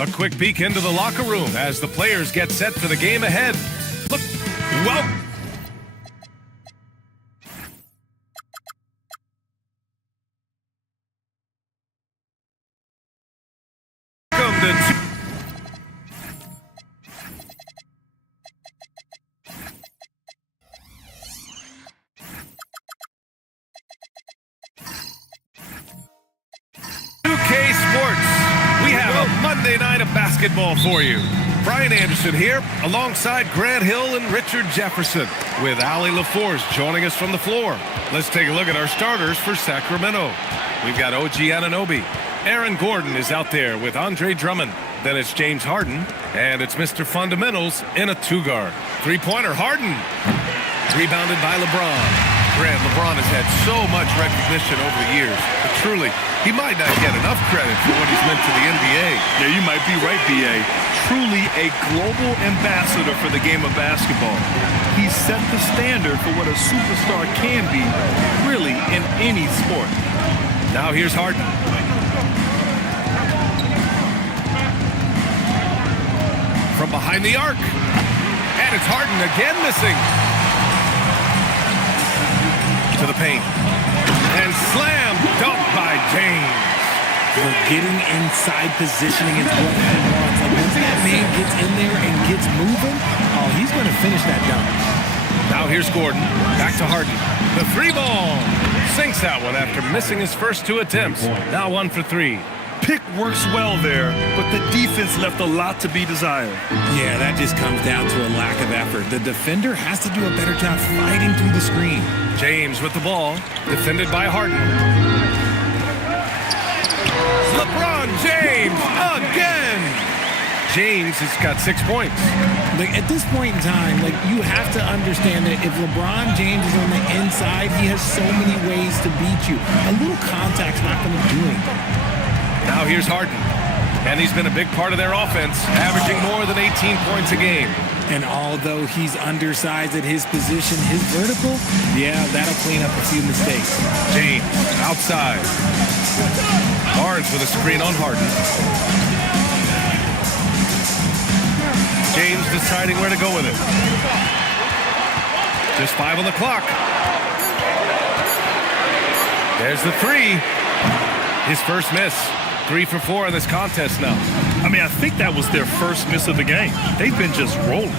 A quick peek into the locker room as the players get set for the game ahead. Look, welcome to... We have a Monday night of basketball for you. Brian Anderson here, alongside Grant Hill and Richard Jefferson, with Allie LaForce joining us from the floor. Let's take a look at our starters for Sacramento. We've got OG Anunoby. Aaron Gordon is out there with Andre Drummond. Then it's James Harden, and it's Mr. Fundamentals in a two-guard. Three-pointer, Harden. Rebounded by LeBron. Grant, LeBron has had so much recognition over the years, but truly, he might not get enough credit for what he's meant to the NBA. Yeah, you might be right, B.A. Truly a global ambassador for the game of basketball. He set the standard for what a superstar can be, really, in any sport. Now here's Harden. From behind the arc. And it's Harden again missing. To the paint. And slam dunk by James. Getting inside positioning is what he wants. Like once that man gets in there and gets moving, oh, he's going to finish that dunk. Now here's Gordon. Back to Harden. The three ball. Sinks that one after missing his first two attempts. Now 1 for 3. Pick works well there, but the defense left a lot to be desired. Yeah, that just comes down to a lack of effort. The defender has to do a better job fighting through the screen. James with the ball, defended by Harden. LeBron James again! James has got 6 points. Like at this point in time, like you have to understand that if LeBron James is on the inside, he has so many ways to beat you. A little contact's not going to do anything. Now here's Harden, and he's been a big part of their offense, averaging more than 18 points a game. And although he's undersized at his position, his vertical, yeah, that'll clean up a few mistakes. James outside. Barnes with a screen on Harden. James deciding where to go with it. Just 5 on the clock. There's the three. His first miss. 3 for 4 in this contest now. I mean, I think that was their first miss of the game. They've been just rolling.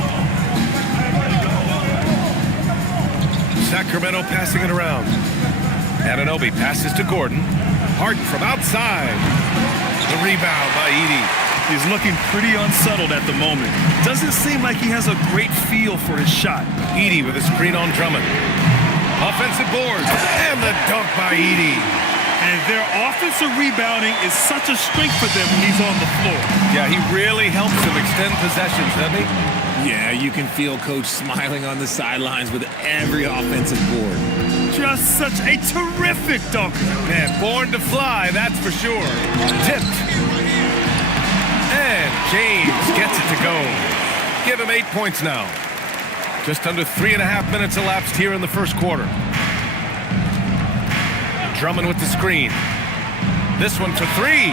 Sacramento passing it around. Anunoby passes to Gordon. Harden from outside. The rebound by Edey. He's looking pretty unsettled at the moment. Doesn't seem like he has a great feel for his shot. Edey with a screen on Drummond. Offensive boards. And the dunk by Edey. And their offensive rebounding is such a strength for them when he's on the floor. Yeah, he really helps them extend possessions, doesn't he? Yeah, you can feel Coach smiling on the sidelines with every offensive board. Just such a terrific dunker. Man, born to fly, that's for sure. Tipped. And James gets it to go. Give him 8 points now. Just under 3.5 minutes elapsed here in the first quarter. Drummond with the screen. This one for 3.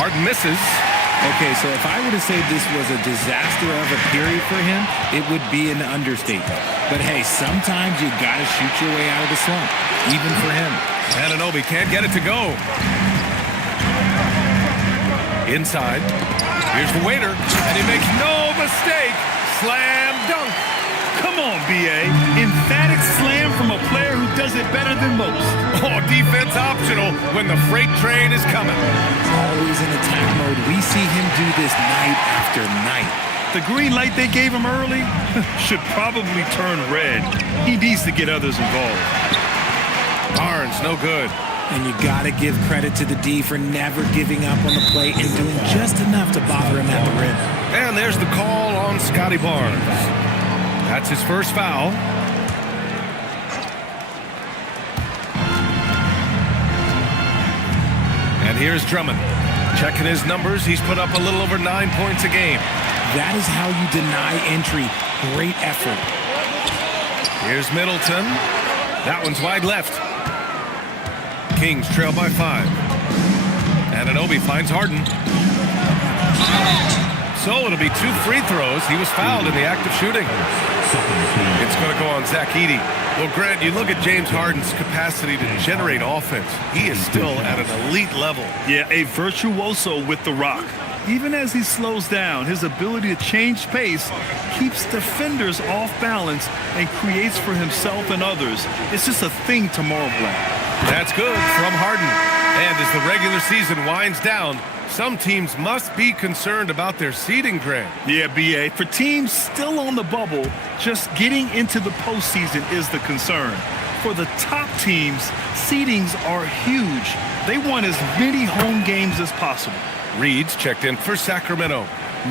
Harden misses. Okay, so if I were to say this was a disaster of a period for him, it would be an understatement. But hey, sometimes you got to shoot your way out of the slump, even for him. Anunoby can't get it to go. Inside. Here's the waiter, and he makes no mistake. Slam dunk. Come on, B.A. Emphatic slam from a player who does it better than most. Oh, defense optional when the freight train is coming. Always in attack mode. We see him do this night after night. The green light they gave him early should probably turn red. He needs to get others involved. Barnes, no good. And you got to give credit to the D for never giving up on the play and doing just enough to bother him at the rim. And there's the call on Scotty Barnes. That's his first foul. And here's Drummond. Checking his numbers, he's put up a little over 9 points a game. That is how you deny entry. Great effort. Here's Middleton. That one's wide left. Kings trail by 5. Anunoby finds Harden. So it'll be 2 free throws. He was fouled in the act of shooting. It's going to go on Zach Edey. Well, Grant, you look at James Harden's capacity to generate offense. He is still at an elite level. Yeah, a virtuoso with the rock. Even as he slows down, his ability to change pace keeps defenders off balance and creates for himself and others. It's just a thing to marvel at. That's good from Harden. And as the regular season winds down, some teams must be concerned about their seeding, Grant. Yeah, B.A. For teams still on the bubble, just getting into the postseason is the concern. For the top teams, seedings are huge. They want as many home games as possible. Reed's checked in for Sacramento.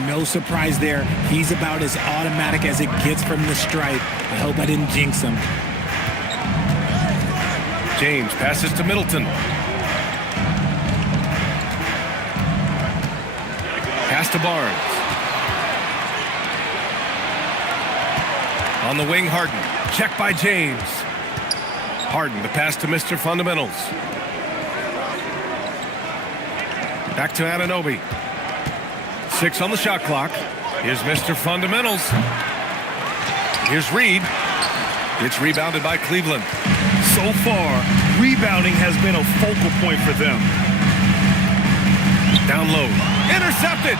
No surprise there. He's about as automatic as it gets from the stripe. I hope I didn't jinx him. James passes to Middleton. Pass to Barnes. On the wing, Harden. Check by James. Harden, the pass to Mr. Fundamentals. Back to Anunoby. 6 on the shot clock. Here's Mr. Fundamentals. Here's Reed. It's rebounded by Cleveland. So far, rebounding has been a focal point for them. Down low. Intercepted.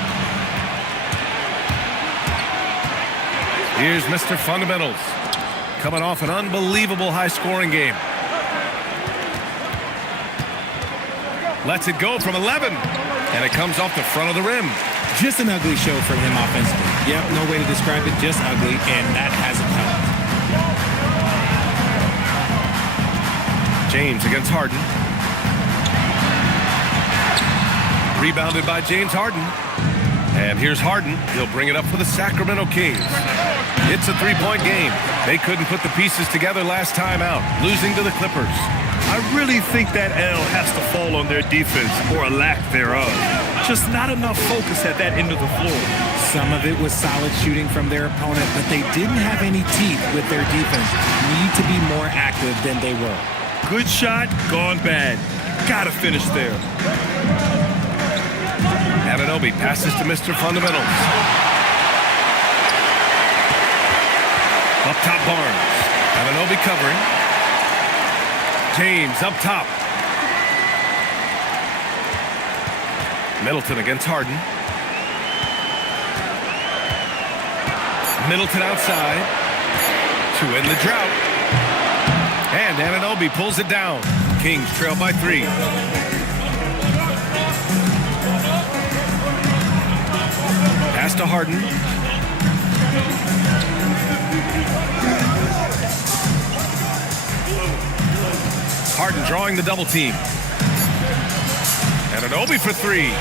Here's Mr. Fundamentals. Coming off an unbelievable high-scoring game. Lets it go from 11. And it comes off the front of the rim. Just an ugly show from him offensively. Yep, no way to describe it, just ugly, and that hasn't helped. James against Harden. Rebounded by James Harden. And here's Harden. He'll bring it up for the Sacramento Kings. It's a 3-point game. They couldn't put the pieces together last time out, losing to the Clippers. I really think that L has to fall on their defense, or a lack thereof. Just not enough focus at that end of the floor. Some of it was solid shooting from their opponent, but they didn't have any teeth with their defense. Need to be more active than they were. Good shot, gone bad. Gotta finish there. Anunoby passes to Mr. Fundamentals. Up top, Barnes. Anunoby covering. James up top. Middleton against Harden. Middleton outside to end the drought. And Anunoby pulls it down. Kings trail by 3. Pass to Harden. Harden drawing the double team. Anunoby for 3.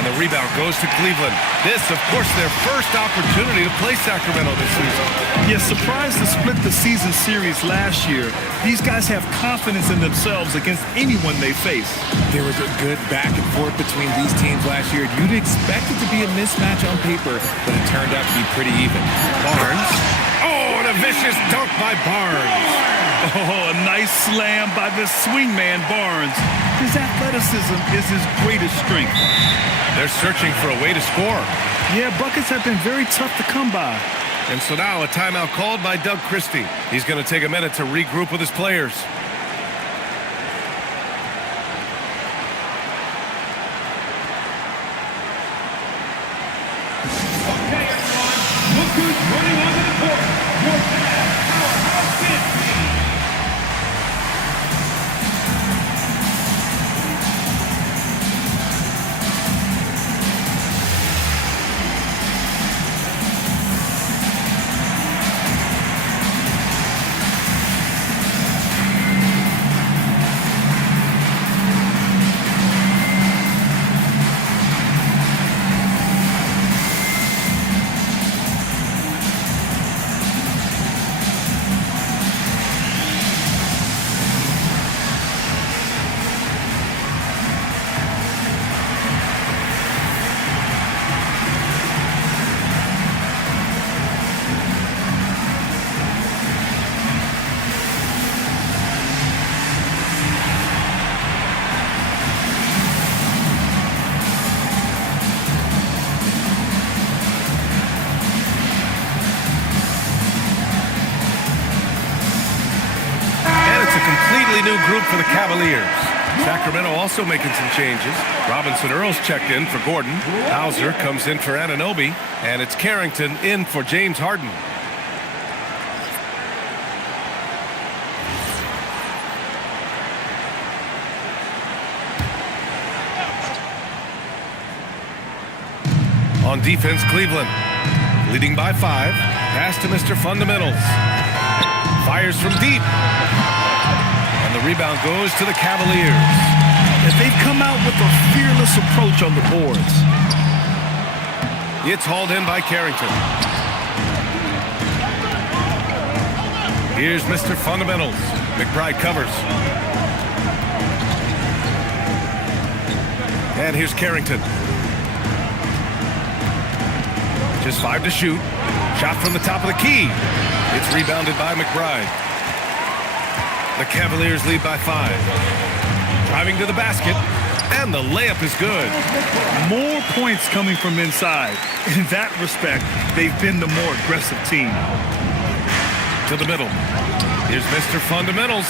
And the rebound goes to Cleveland. This, of course, their first opportunity to play Sacramento this season. Yeah, surprised to split the season series last year. These guys have confidence in themselves against anyone they face. There was a good back and forth between these teams last year. You'd expect it to be a mismatch on paper, but it turned out to be pretty even. Barnes. Oh, and a vicious dunk by Barnes. Oh, a nice slam by the swingman Barnes. His athleticism is his greatest strength. They're searching for a way to score. Yeah, buckets have been very tough to come by. And so now a timeout called by Doug Christie. He's going to take a minute to regroup with his players. Okay, everyone. Look who's running onto the court. Your powerhouse offense. for the Cavaliers. Sacramento also making some changes. Robinson Earls checked in for Gordon. Hauser comes in for Anunoby. And it's Carrington in for James Harden. On defense, Cleveland leading by 5. Pass to Mr. Fundamentals. Fires from deep. And the rebound goes to the Cavaliers. And they've come out with a fearless approach on the boards. It's hauled in by Carrington. Here's Mr. Fundamentals. McBride covers. And here's Carrington. Just 5 to shoot. Shot from the top of the key. It's rebounded by McBride. The Cavaliers lead by 5. Driving to the basket. And the layup is good. More points coming from inside. In that respect, they've been the more aggressive team. To the middle. Here's Mr. Fundamentals.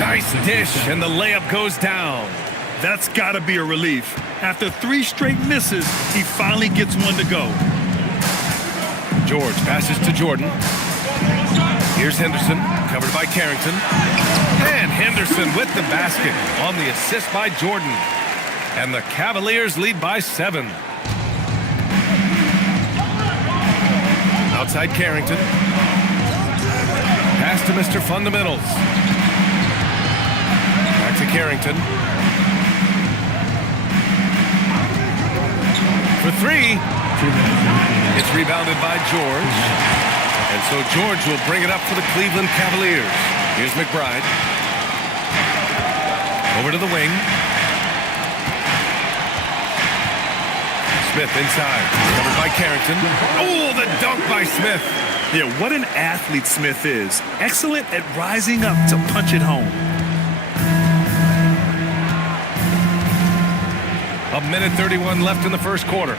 Nice dish, and the layup goes down. That's got to be a relief. After 3 straight misses, he finally gets one to go. George passes to Jordan. Here's Henderson, covered by Carrington. And Henderson with the basket on the assist by Jordan. And the Cavaliers lead by 7. Outside Carrington. Pass to Mr. Fundamentals. Back to Carrington. For 3. It's rebounded by George. And so George will bring it up for the Cleveland Cavaliers. Here's McBride. Over to the wing. Smith inside. Covered by Carrington. Oh, the dunk by Smith. Yeah, what an athlete Smith is. Excellent at rising up to punch it home. A minute 31 left in the first quarter.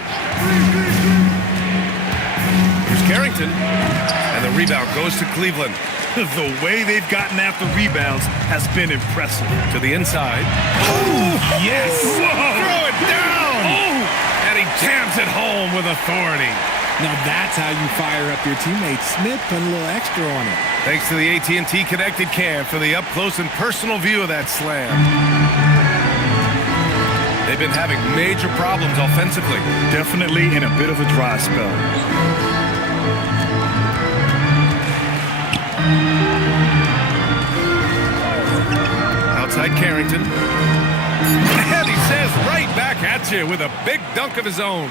Here's Carrington. And the rebound goes to Cleveland. The way they've gotten after rebounds has been impressive. To the inside. Oh, yes! Whoa. Throw it down! Oh. And he jams it home with authority. Now that's how you fire up your teammate. Smith put a little extra on it. Thanks to the AT&T Connected Cam for the up-close and personal view of that slam. They've been having major problems offensively. Definitely in a bit of a dry spell. Outside Carrington. And he says right back at you with a big dunk of his own.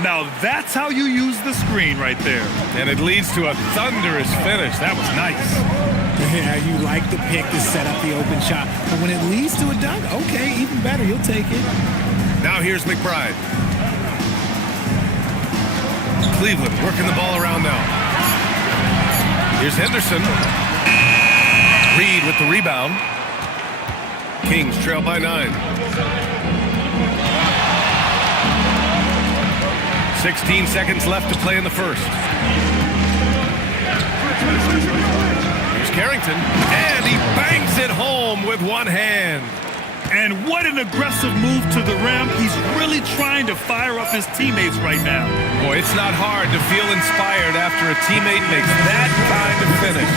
Now that's how you use the screen right there. And it leads to a thunderous finish. That was nice. Yeah, you like the pick to set up the open shot. But when it leads to a dunk, okay, even better. You'll take it. Now here's McBride. Cleveland working the ball around now. Here's Henderson. Reed with the rebound. Kings trail by 9. 16 seconds left to play in the first. Here's Carrington. And he bangs it home with one hand. And what an aggressive move to the rim. He's really trying to fire up his teammates right now. Boy, it's not hard to feel inspired after a teammate makes that kind of finish.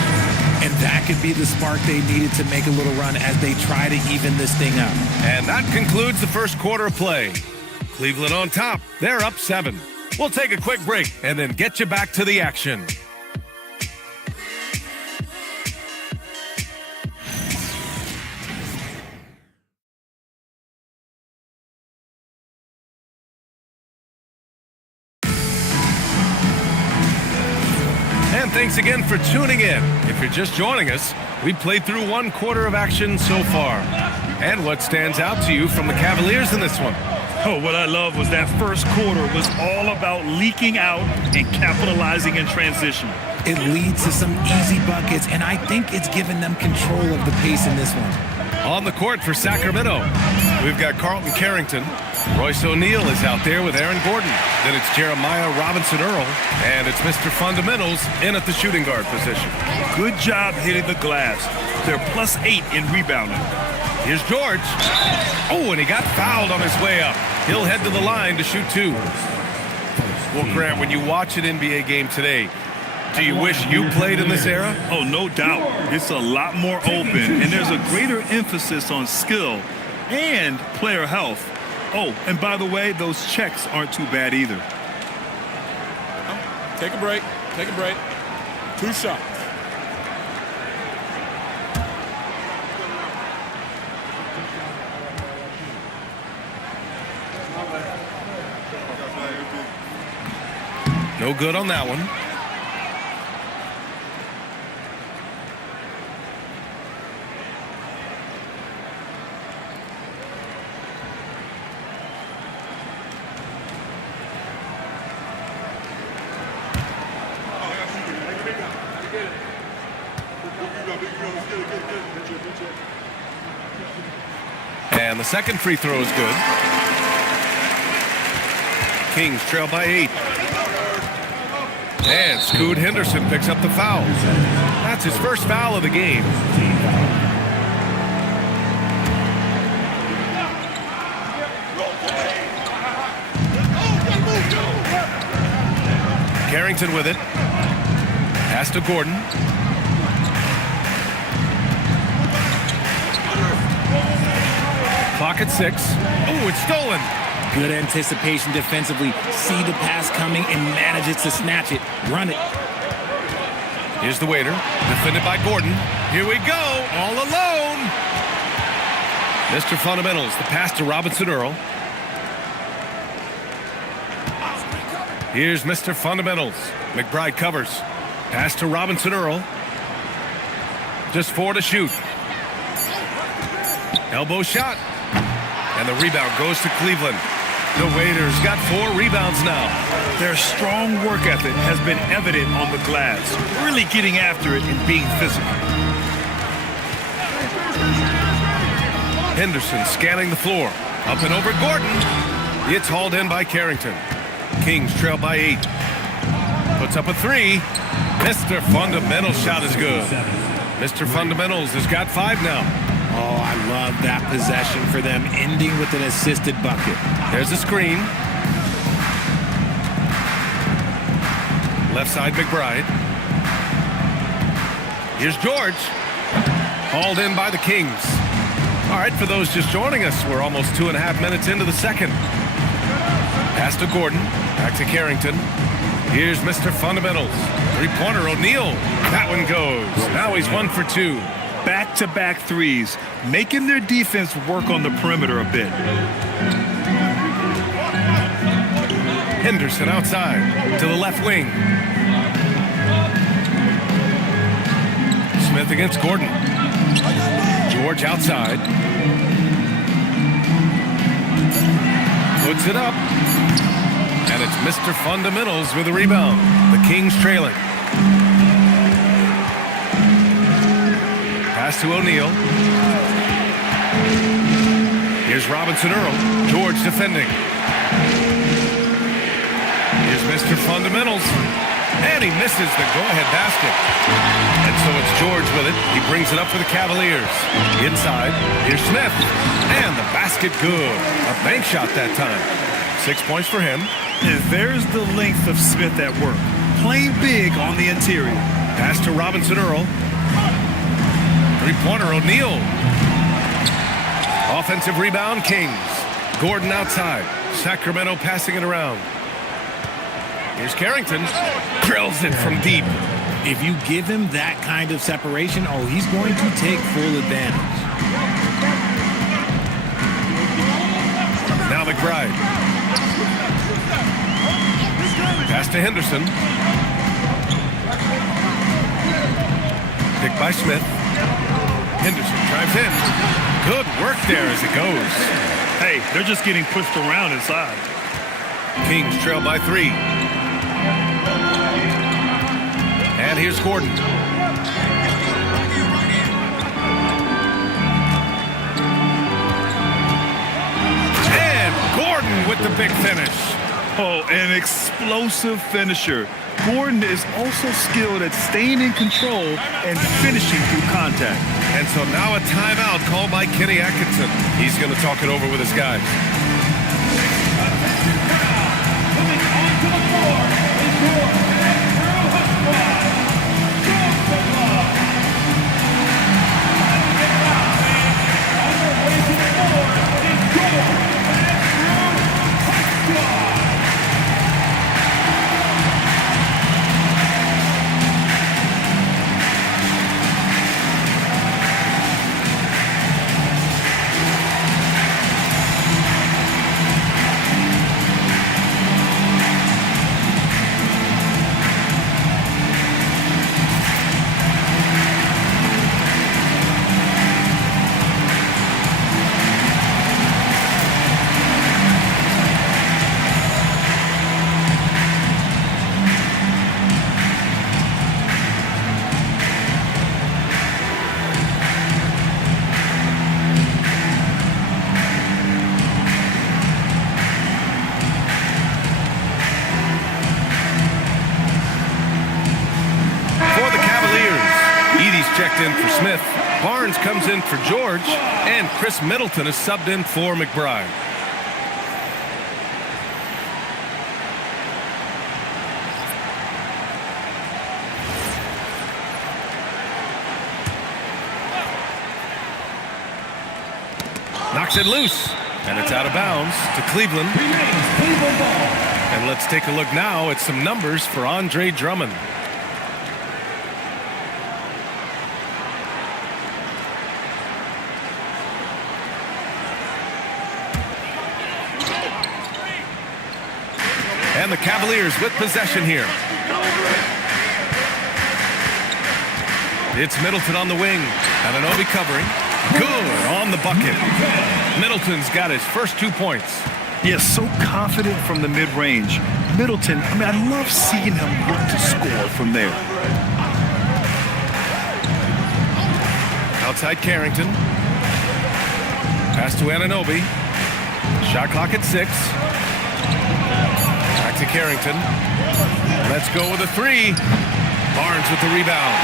And that could be the spark they needed to make a little run as they try to even this thing up. And that concludes the first quarter of play. Cleveland on top. They're up 7. We'll take a quick break and then get you back to the action. And thanks again for tuning in. If you're just joining us, we've played through 1 quarter of action so far. And what stands out to you from the Cavaliers in this one? Oh, what I love was that first quarter was all about leaking out and capitalizing in transition. It leads to some easy buckets, and I think it's given them control of the pace in this one. On the court for Sacramento, we've got Carlton Carrington. Royce O'Neal is out there with Aaron Gordon. Then it's Jeremiah Robinson Earl, and it's Mr. Fundamentals in at the shooting guard position. Good job hitting the glass. They're +8 in rebounding. Here's George. Oh, and he got fouled on his way up. He'll head to the line to shoot 2. Well, Grant, when you watch an NBA game today, do you wish you played in this era? Oh, no doubt. It's a lot more open, and there's a greater emphasis on skill and player health. Oh, and by the way, those checks aren't too bad either. Take a break. Take a break. 2 shots. No good on that one. And the second free throw is good. Kings trail by 8. And Scoot Henderson picks up the foul. That's his first foul of the game. Carrington with it. Pass to Gordon. Clock at 6. Oh, it's stolen. Good anticipation defensively. See the pass coming and manages to snatch it. Run it. Here's the waiter. Defended by Gordon. Here we go. All alone. Mr. Fundamentals. The pass to Robinson Earl. Here's Mr. Fundamentals. McBride covers. Pass to Robinson Earl. Just 4 to shoot. Elbow shot. And the rebound goes to Cleveland. The Waiters got 4 rebounds now. Their strong work ethic has been evident on the glass, really getting after it and being physical. Henderson scanning the floor. Up and over Gordon. It's hauled in by Carrington. Kings trail by 8. Puts up a 3. Mr. Fundamental shot is good. Mr. Fundamentals has got 5 now. Oh, I love that possession for them, ending with an assisted bucket. There's a screen. Left side, McBride. Here's George. Hauled in by the Kings. All right, for those just joining us, we're almost 2.5 minutes into the second. Pass to Gordon. Back to Carrington. Here's Mr. Fundamentals. 3-pointer, O'Neal. That one goes. Now he's 1 for 2. Back-to-back threes, making their defense work on the perimeter a bit. Henderson outside to the left wing. Smith against Gordon. George outside. Puts it up. And it's Mr. Fundamentals with the rebound. The Kings trailing. Pass to O'Neal. Here's Robinson Earl. George defending. Here's Mr. Fundamentals. And he misses the go-ahead basket. And so it's George with it. He brings it up for the Cavaliers. Inside. Here's Smith. And the basket good. A bank shot that time. 6 points for him. And there's the length of Smith at work. Playing big on the interior. Pass to Robinson Earl. 3-pointer, O'Neal. Offensive rebound, Kings. Gordon outside. Sacramento passing it around. Here's Carrington. Drills it from deep. If you give him that kind of separation, oh, he's going to take full advantage. Now McBride. Pass to Henderson. Picked by Smith. Henderson drives in. Good work there as it goes. Hey, they're just getting pushed around inside. Kings trail by 3. And here's Gordon. And Gordon with the big finish. Oh, an explosive finisher. Gordon is also skilled at staying in control and finishing through contact. And so now a timeout called by Kenny Atkinson. He's going to talk it over with his guys. Attention crowd, coming onto the floor is your next Crew Hut Squad. Show some love. Let's get it out, man. On their way to the floor is your next Crew Hut Squad. For the Cavaliers, Edie's checked in for Smith. Barnes comes in for George. And Chris Middleton is subbed in for McBride. Knocks it loose. And it's out of bounds to Cleveland. Remains Cleveland ball. And let's take a look now at some numbers for Andre Drummond. And the Cavaliers with possession here. It's Middleton on the wing. Anunoby covering. Good on the bucket. Middleton's got his first 2 points. Yes, so confident from the mid-range. Middleton, I love seeing him look to score from there. Outside Carrington. Pass to Anunoby. Shot clock at 6. Back to Carrington. Let's go with a 3. Barnes with the rebound.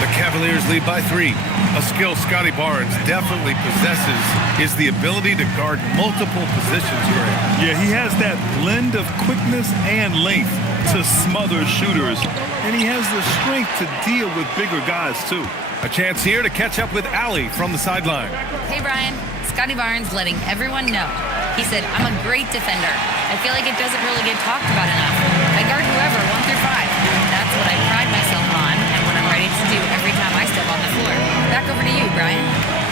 The Cavaliers lead by 3. A skill Scotty Barnes definitely possesses is the ability to guard multiple positions, Greg. Yeah, he has that blend of quickness and length to smother shooters. And he has the strength to deal with bigger guys, too. A chance here to catch up with Allie from the sideline. Hey, Brian. Scotty Barnes letting everyone know. He said, I'm a great defender. I feel like it doesn't really get talked about enough. I guard whoever, 1 through 5. That's what I pride myself on and what I'm ready to do every time I step on the floor. Back over to you, Brian.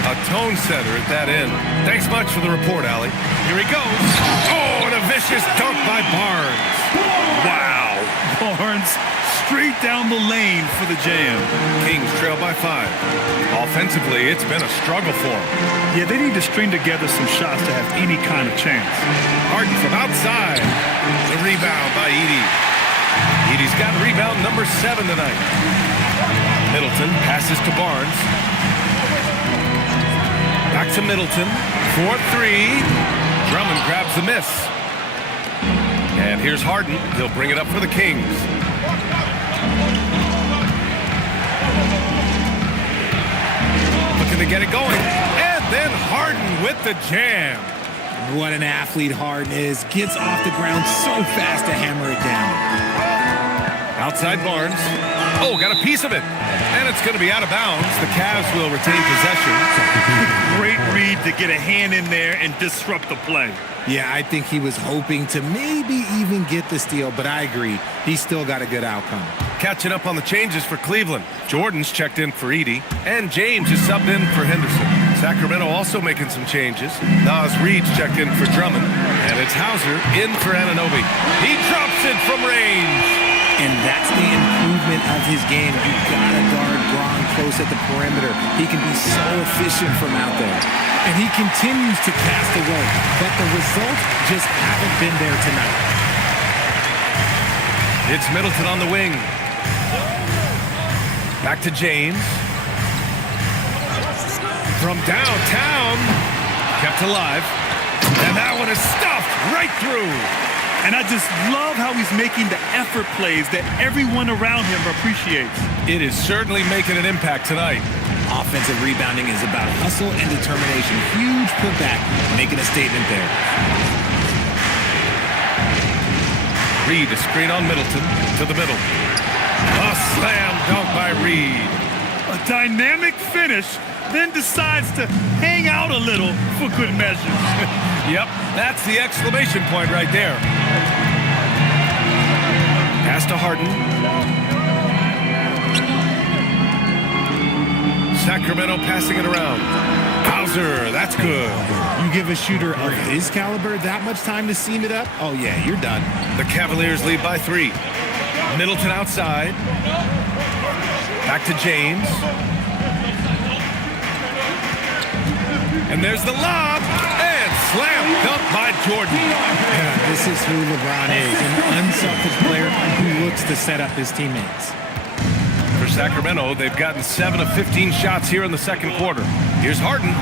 A tone setter at that end. Thanks much for the report, Allie. Here he goes. Oh, and a vicious dunk by Barnes. Wow. Barnes straight down the lane for the jam. Kings trail by 5. Offensively, it's been a struggle for them. Yeah, they need to string together some shots to have any kind of chance. Harden from outside. The rebound by Edie. Edie's got rebound number 7 tonight. Middleton passes to Barnes. Back to Middleton. 4-3. Drummond grabs the miss. And here's Harden. He'll bring it up for the Kings. Looking to get it going. And then Harden with the jam. What an athlete Harden is. Gets off the ground so fast to hammer it down. Outside Barnes. Oh, got a piece of it. And it's going to be out of bounds. The Cavs will retain possession. Great read to get a hand in there and disrupt the play. Yeah, I think he was hoping to maybe even get the steal, but I agree. He still got a good outcome. Catching up on the changes for Cleveland. Jordan's checked in for Edie. And James is subbed in for Henderson. Sacramento also making some changes. Nas Reed's checked in for Drummond. And it's Hauser in for Anunoby. He drops it from range. And that's the improvement of his game. You gotta guard Braun close at the perimeter. He can be so efficient from out there. And he continues to cast away, but the results just haven't been there tonight. It's Middleton on the wing. Back to James. From downtown. Kept alive. And that one is stuffed right through. And I just love how he's making the effort plays that everyone around him appreciates. It is certainly making an impact tonight. Offensive rebounding is about hustle and determination. Huge putback, making a statement there. Reed, a screen on Middleton to the middle. A slam dunk by Reed. A dynamic finish, then decides to hang out a little for good measure. Yep, that's the exclamation point right there. Pass to Harden. Sacramento passing it around. Hauser, that's good. You give a shooter of his caliber that much time to seam it up? Oh, yeah, you're done. The Cavaliers lead by 3. Middleton outside. Back to James. And there's the lob. And slam dunk by Jordan. Yeah, this is who LeBron is, an unselfish player who looks to set up his teammates. For Sacramento, they've gotten 7 of 15 shots here in the second quarter. Here's Harden.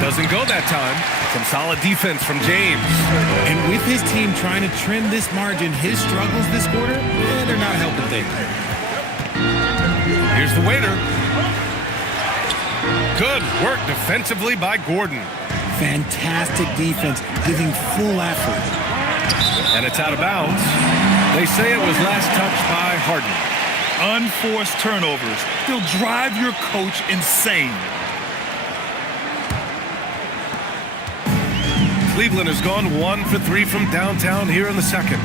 Doesn't go that time. Some solid defense from James. And with his team trying to trim this margin, his struggles this quarter, they're not helping things. Here's the waiter. Good work defensively by Gordon. Fantastic defense, giving full effort. And it's out of bounds. They say it was last touched by Harden. Unforced turnovers. They'll drive your coach insane. Cleveland has gone 1 for 3 from downtown here in the second.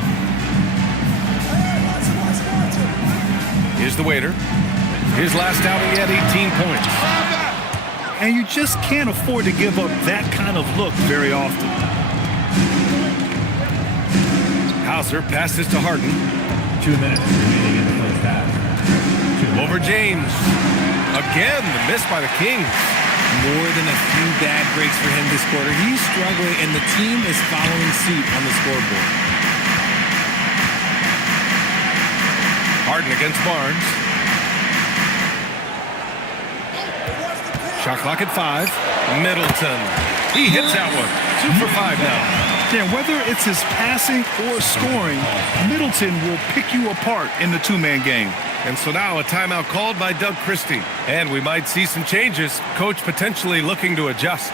Here's the waiter. His last outing, he had 18 points. And you just can't afford to give up that kind of look very often. Hauser passes to Harden. 2 minutes remaining in the first half. Over James. Again, the miss by the Kings. More than a few bad breaks for him this quarter. He's struggling, and the team is following suit on the scoreboard. Harden against Barnes. Shot clock at 5. Middleton. He hits that one. 2 for 5 now. Yeah, whether it's his passing or scoring, Middleton will pick you apart in the two-man game. And so now a timeout called by Doug Christie. And we might see some changes. Coach potentially looking to adjust.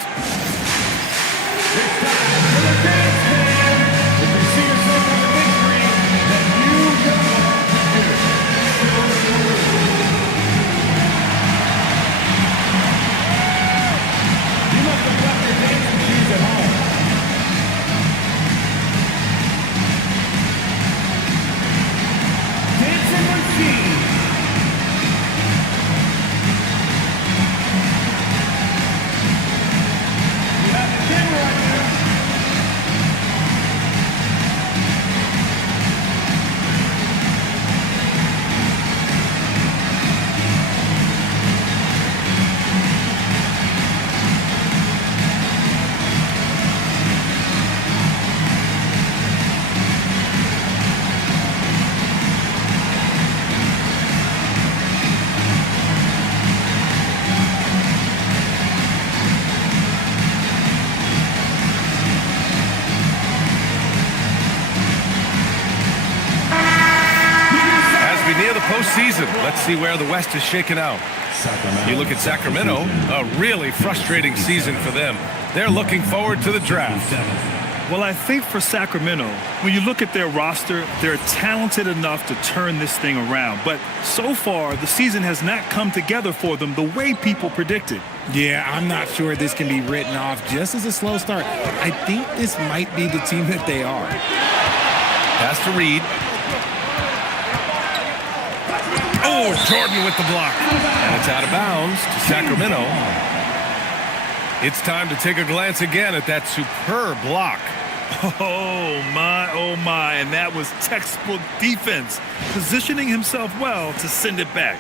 Near the postseason. Let's see where the West is shaken out. You look at Sacramento, a really frustrating season for them. They're looking forward to the draft. Well, I think for Sacramento, when you look at their roster, they're talented enough to turn this thing around. But so far, the season has not come together for them the way people predicted. Yeah, I'm not sure this can be written off just as a slow start. I think this might be the team that they are. Pass to Reed. Oh, Jordan with the block. And it's out of bounds to Sacramento. It's time to take a glance again at that superb block. Oh, my. And that was textbook defense, positioning himself well to send it back.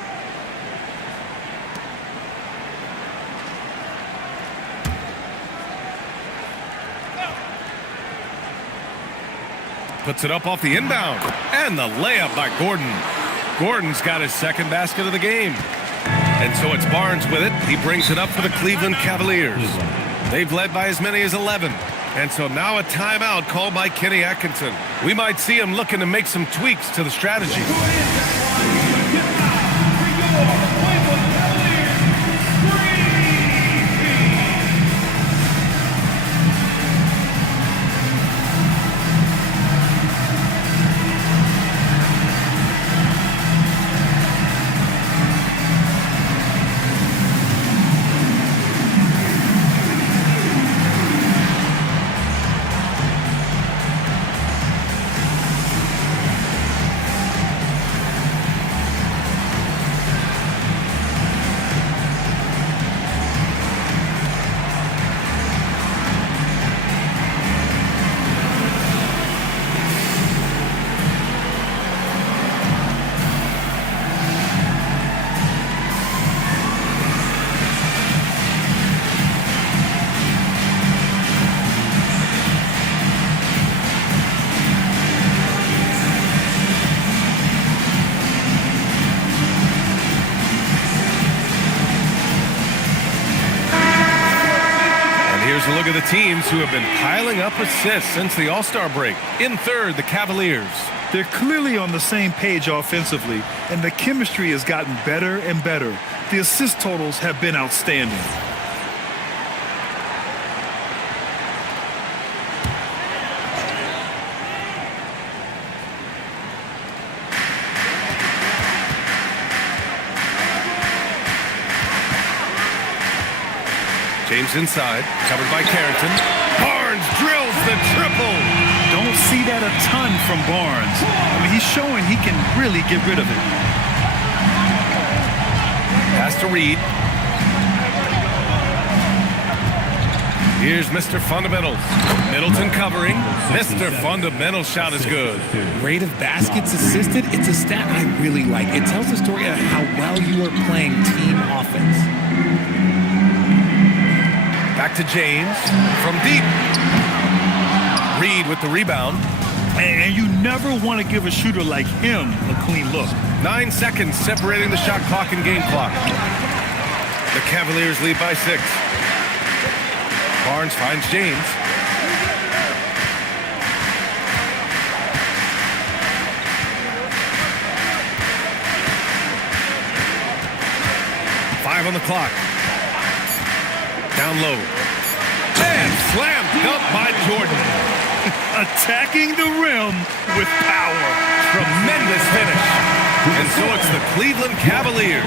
Puts it up off the inbound. And the layup by Gordon. Gordon's got his second basket of the game. And so it's Barnes with it. He brings it up for the Cleveland Cavaliers. They've led by as many as 11. And so now a timeout called by Kenny Atkinson. We might see him looking to make some tweaks to the strategy. Here's a look at the teams who have been piling up assists since the All-Star break. In third, the Cavaliers. They're clearly on the same page offensively, and the chemistry has gotten better and better. The assist totals have been outstanding. James inside, covered by Carrington. Barnes drills the triple. Don't see that a ton from Barnes. I mean, he's showing he can really get rid of it. Pass to Reed. Here's Mr. Fundamentals. Middleton covering. Mr. Fundamental shot is good. Rate of baskets assisted, it's a stat I really like. It tells the story of how well you are playing team offense. Back to James from deep. Reed with the rebound. And you never want to give a shooter like him a clean look. 9 seconds separating the shot clock and game clock. The Cavaliers lead by 6. Barnes finds James. Five on the clock. Down low. And slam dunk by Jordan. Attacking the rim with power. Tremendous finish. And so it's the Cleveland Cavaliers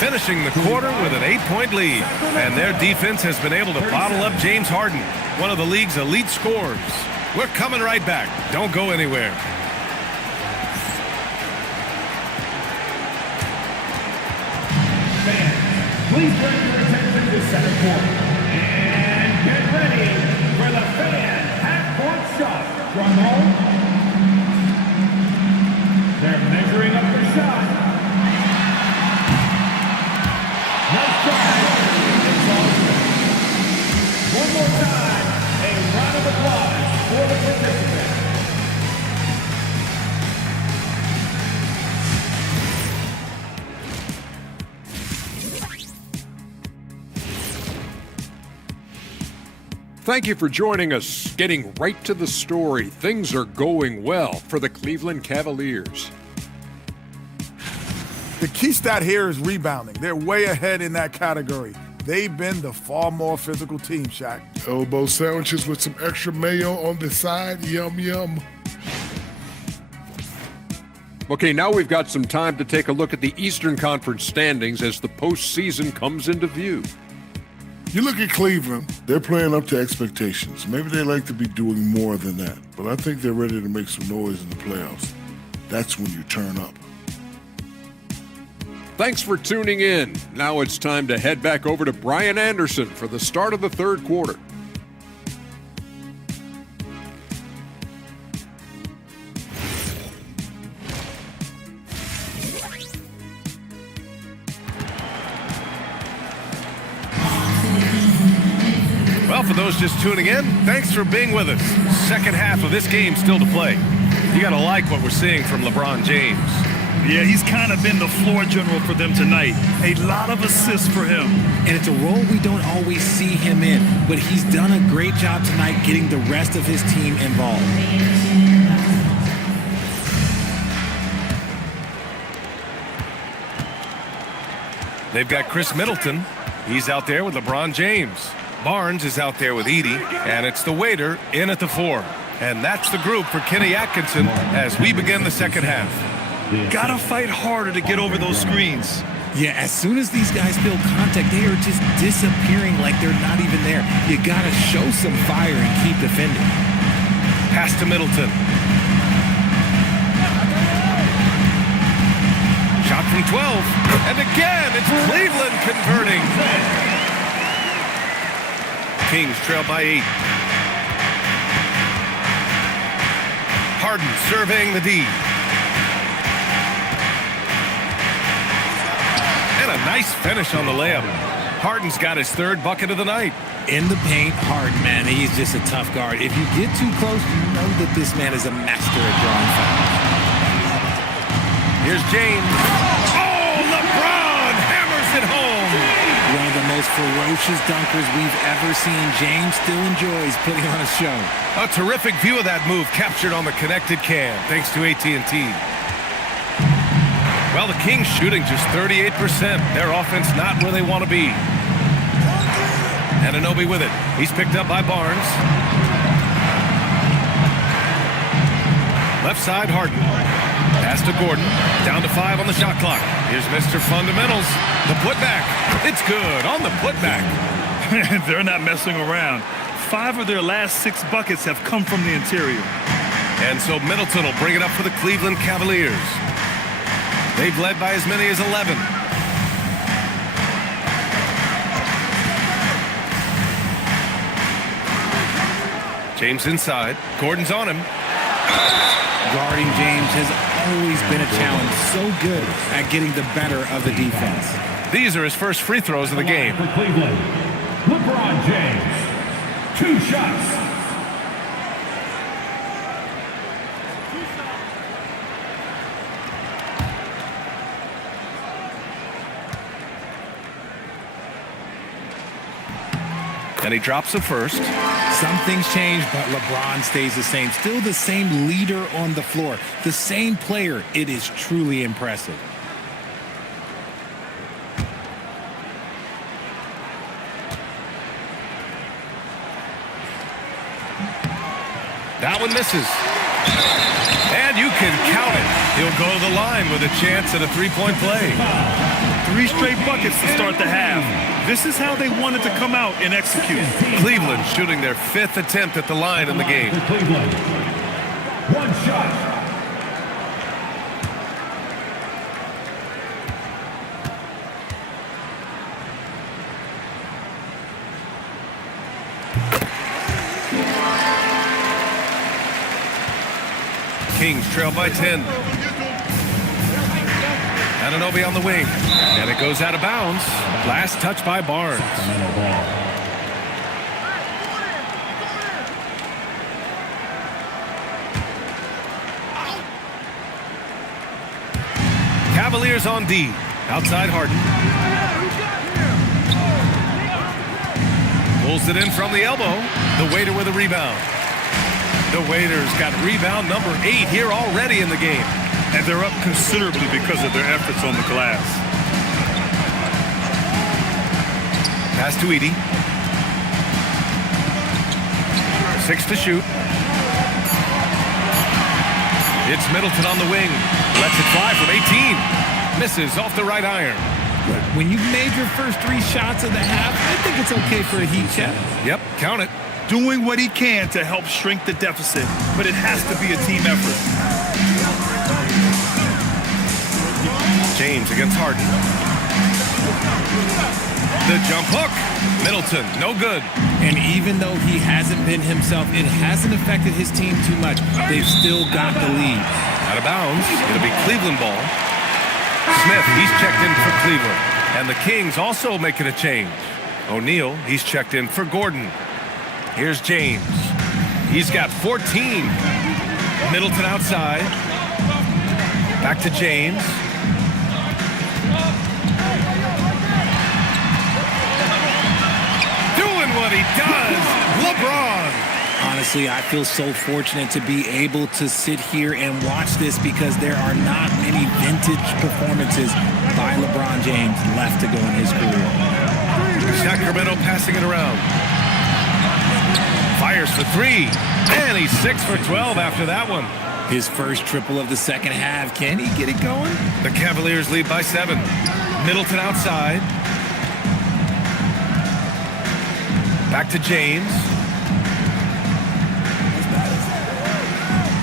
finishing the quarter with an 8-point lead. And their defense has been able to bottle up James Harden, one of the league's elite scorers. We're coming right back. Don't go anywhere. Please bring your attention to center court. And get ready for the fan half-court shot. Drum roll. They're measuring up the shot. No shot. It's all good. One more time, a round of applause for the participants. Thank you for joining us. Getting right to the story, things are going well for the Cleveland Cavaliers. The key stat here is rebounding. They're way ahead in that category. They've been the far more physical team, Shaq. Elbow sandwiches with some extra mayo on the side. Yum, yum. Okay, now we've got some time to take a look at the Eastern Conference standings as the postseason comes into view. You look at Cleveland, they're playing up to expectations. Maybe they like to be doing more than that, but I think they're ready to make some noise in the playoffs. That's when you turn up. Thanks for tuning in. Now it's time to head back over to Brian Anderson for the start of the third quarter. Well, for those just tuning in, thanks for being with us. Second half of this game still to play. You got to like what we're seeing from LeBron James. Yeah, he's kind of been the floor general for them tonight. A lot of assists for him. And it's a role we don't always see him in, but he's done a great job tonight getting the rest of his team involved. They've got Chris Middleton. He's out there with LeBron James. Barnes is out there with Edey, and it's the waiter in at the 4. And that's the group for Kenny Atkinson as we begin the second half. Gotta fight harder to get over those screens. Yeah, as soon as these guys feel contact, they are just disappearing like they're not even there. You gotta show some fire and keep defending. Pass to Middleton. Shot from 12. And again, it's Cleveland converting. Kings trail by 8. Harden surveying the D. And a nice finish on the layup. Harden's got his 3rd bucket of the night. In the paint, Harden, man, he's just a tough guard. If you get too close, you know that this man is a master at drawing fouls. Here's James. Oh, LeBron hammers it home. One of the most ferocious dunkers we've ever seen. James still enjoys putting on a show. A terrific view of that move captured on the connected cam, thanks to AT&T. Well, the Kings shooting just 38%. Their offense not where they want to be. Anunoby with it. He's picked up by Barnes. Left side, Harden. Pass to Gordon. Down to 5 on the shot clock. Here's Mr. Fundamentals. The putback. It's good on the putback. They're not messing around. 5 of their last 6 buckets have come from the interior. And so Middleton will bring it up for the Cleveland Cavaliers. They've led by as many as 11. James inside. Gordon's on him. Guarding James has always been a challenge. So good at getting the better of the defense. These are his first free throws of the game. For Cleveland, LeBron James. 2 shots. And he drops the first. Some things change, but LeBron stays the same. Still the same leader on the floor. The same player. It is truly impressive. That one misses. And you can count it. He'll go to the line with a chance at a 3-point play. 3 straight buckets to start the half. This is how they wanted to come out and execute. Cleveland shooting their 5th attempt at the line in the game. For Cleveland. 1 shot. Kings trail by 10. Anunoby on the wing. And it goes out of bounds. Last touch by Barnes. Cavaliers on D. Outside Harden. Pulls it in from the elbow. The waiter with a rebound. The Waiters got rebound number 8 here already in the game. And they're up considerably because of their efforts on the glass. Pass to Edey. 6 to shoot. It's Middleton on the wing. Lets it fly from 18. Misses off the right iron. When you've made your first 3 shots of the half, I think it's okay for a heat check. Yep, count it. Doing what he can to help shrink the deficit, but it has to be a team effort. James against Harden. The jump hook. Middleton, no good. And even though he hasn't been himself, it hasn't affected his team too much. They've still got the lead. Out of bounds. It'll be Cleveland ball. Smith, he's checked in for Cleveland. And the Kings also making a change. O'Neal, he's checked in for Gordon. Here's James. He's got 14. Middleton outside. Back to James. Doing what he does. LeBron. Honestly, I feel so fortunate to be able to sit here and watch this because there are not many vintage performances by LeBron James left to go in his career. Sacramento passing it around. Fires for three. And he's 6 for 12 after that one. His first triple of the second half. Can he get it going? The Cavaliers lead by 7. Middleton outside. Back to James.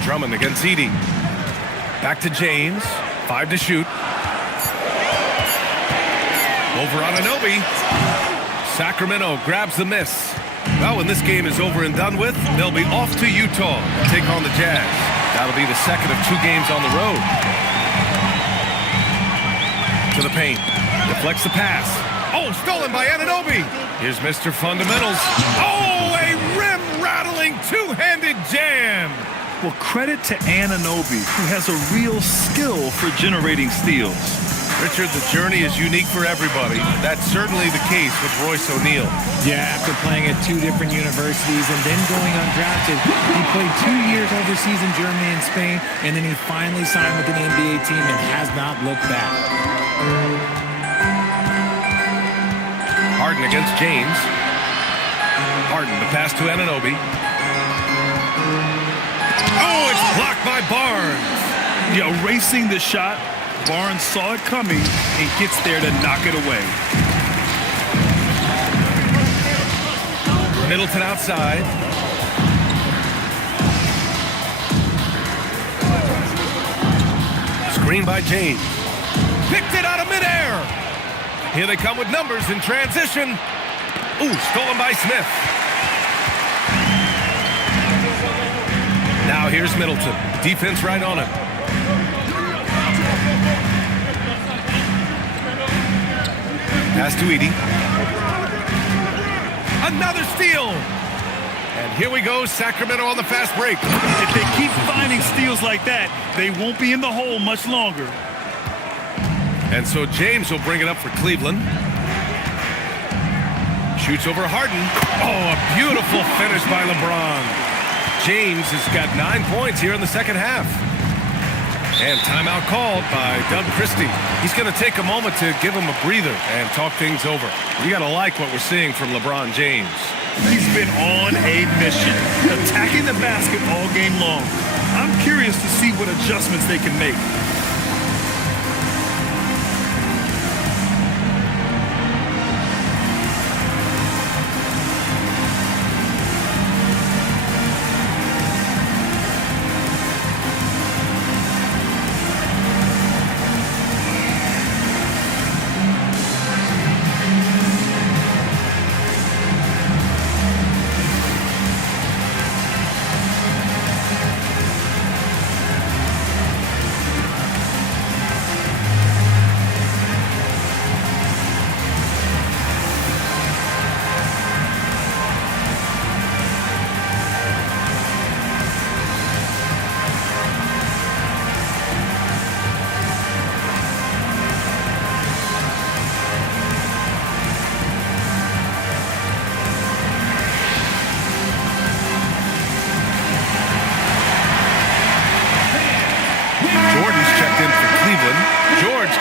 Drummond against Edie. Back to James. 5 to shoot. Over on Anunoby. Sacramento grabs the miss. Well, when this game is over and done with, they'll be off to Utah to take on the Jazz. That'll be the second of 2 games on the road. To the paint. Deflects the pass. Oh, stolen by Anunoby. Here's Mr. Fundamentals. Oh, a rim-rattling two-handed jam. Well, credit to Anunoby, who has a real skill for generating steals. Richard, the journey is unique for everybody. That's certainly the case with Royce O'Neal. Yeah, after playing at 2 different universities and then going undrafted, he played 2 years overseas in Germany and Spain, and then he finally signed with an NBA team and has not looked back. Harden against James. Harden, the pass to Anunoby. Oh, it's blocked by Barnes. Yeah, erasing the shot. Barnes saw it coming and gets there to knock it away. Middleton outside. Screen by James. Picked it out of midair. Here they come with numbers in transition. Ooh, stolen by Smith. Now here's Middleton. Defense right on him. Pass to Edie. Another steal. And here we go, Sacramento on the fast break. If they keep finding steals like that, they won't be in the hole much longer. And so James will bring it up for Cleveland. Shoots over Harden. Oh, a beautiful finish by LeBron. James has got 9 points here in the second half. And timeout called by Doug Christie. He's going to take a moment to give him a breather and talk things over. You got to like what we're seeing from LeBron James. He's been on a mission, attacking the basket all game long. I'm curious to see what adjustments they can make.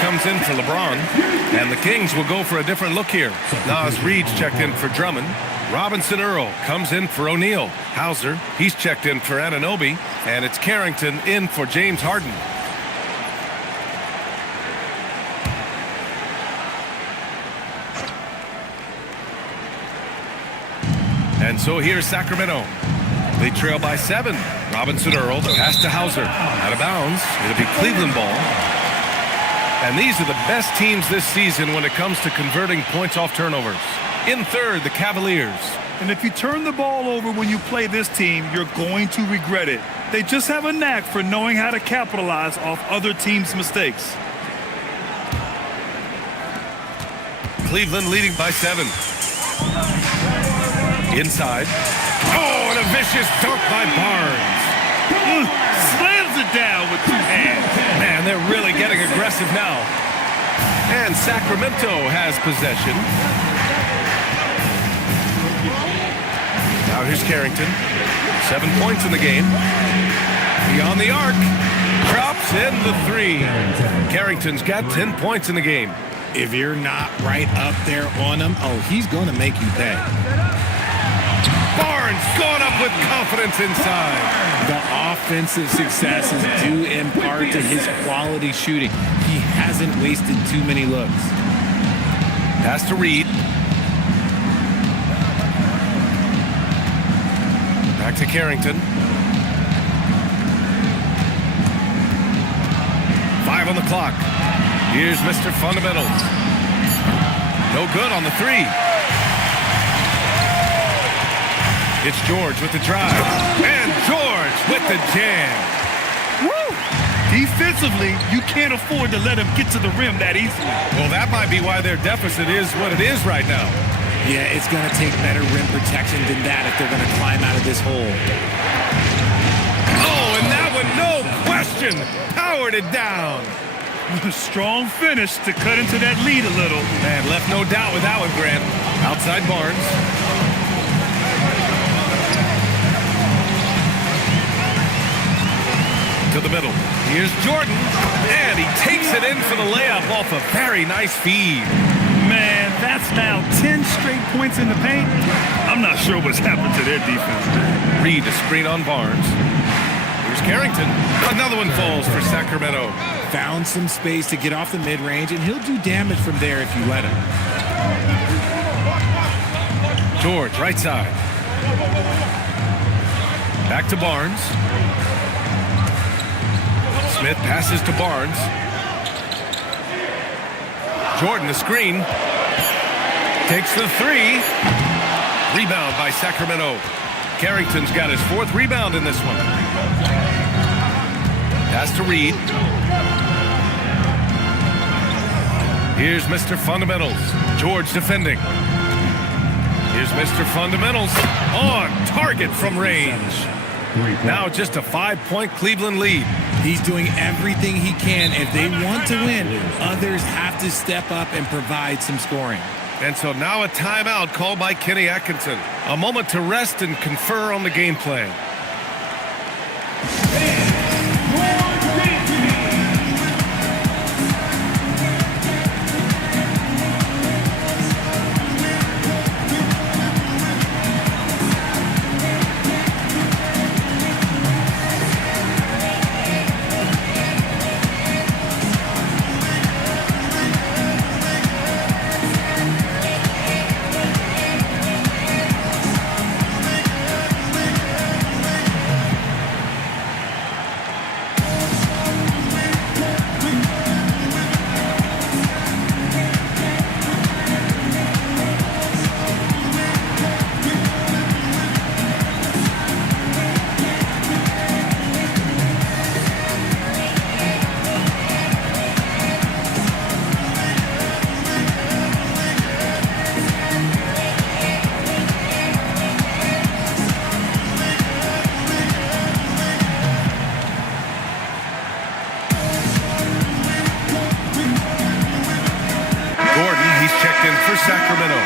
Comes in for LeBron, and the Kings will go for a different look here. Nas Reed's checked in for Drummond. Robinson Earl comes in for O'Neal. Hauser, he's checked in for Anunoby, and it's Carrington in for James Harden. And so here's Sacramento. They trail by 7. Robinson Earl, the pass to Hauser. Out of bounds. It'll be Cleveland ball. And these are the best teams this season when it comes to converting points off turnovers. In third, the Cavaliers. And if you turn the ball over when you play this team, you're going to regret it. They just have a knack for knowing how to capitalize off other teams' mistakes. Cleveland leading by 7. Inside. Oh, and a vicious dunk by Barnes. Slams it down with two hands. Man, they're really getting aggressive now. And Sacramento has possession. Now here's Carrington. 7 points in the game. Beyond the arc. Drops in the three. Carrington's got 10 points in the game. If you're not right up there on him, oh, he's going to make you pay. Barnes going up with confidence inside. The offensive success is due in part to his quality shooting. He hasn't wasted too many looks. Pass to Reed. Back to Carrington. 5 on the clock. Here's Mr. Fundamentals. No good on the three. It's George with the drive. And George with the jam. Woo! Defensively, you can't afford to let him get to the rim that easily. Well, that might be why their deficit is what it is right now. Yeah, it's going to take better rim protection than that if they're going to climb out of this hole. Oh, and that one, no question, powered it down. Strong finish to cut into that lead a little. Man, left no doubt with that one, Grant. Outside Barnes. To the middle. Here's Jordan. And he takes it in for the layup off a very nice feed. Man, that's now 10 straight points in the paint. I'm not sure what's happened to their defense. Reed to screen on Barnes. Here's Carrington. Another one falls for Sacramento. Found some space to get off the mid-range, and he'll do damage from there if you let him. George, right side. Back to Barnes. Smith passes to Barnes. Jordan, the screen. Takes the three. Rebound by Sacramento. Carrington's got his 4th rebound in this one. Pass to Reed. Here's Mr. Fundamentals. George defending. Here's Mr. Fundamentals on target from range. Now just a 5-point Cleveland lead. He's doing everything he can. If they want to win, others have to step up and provide some scoring. And so now a timeout called by Kenny Atkinson. A moment to rest and confer on the game plan. Checked in for Sacramento.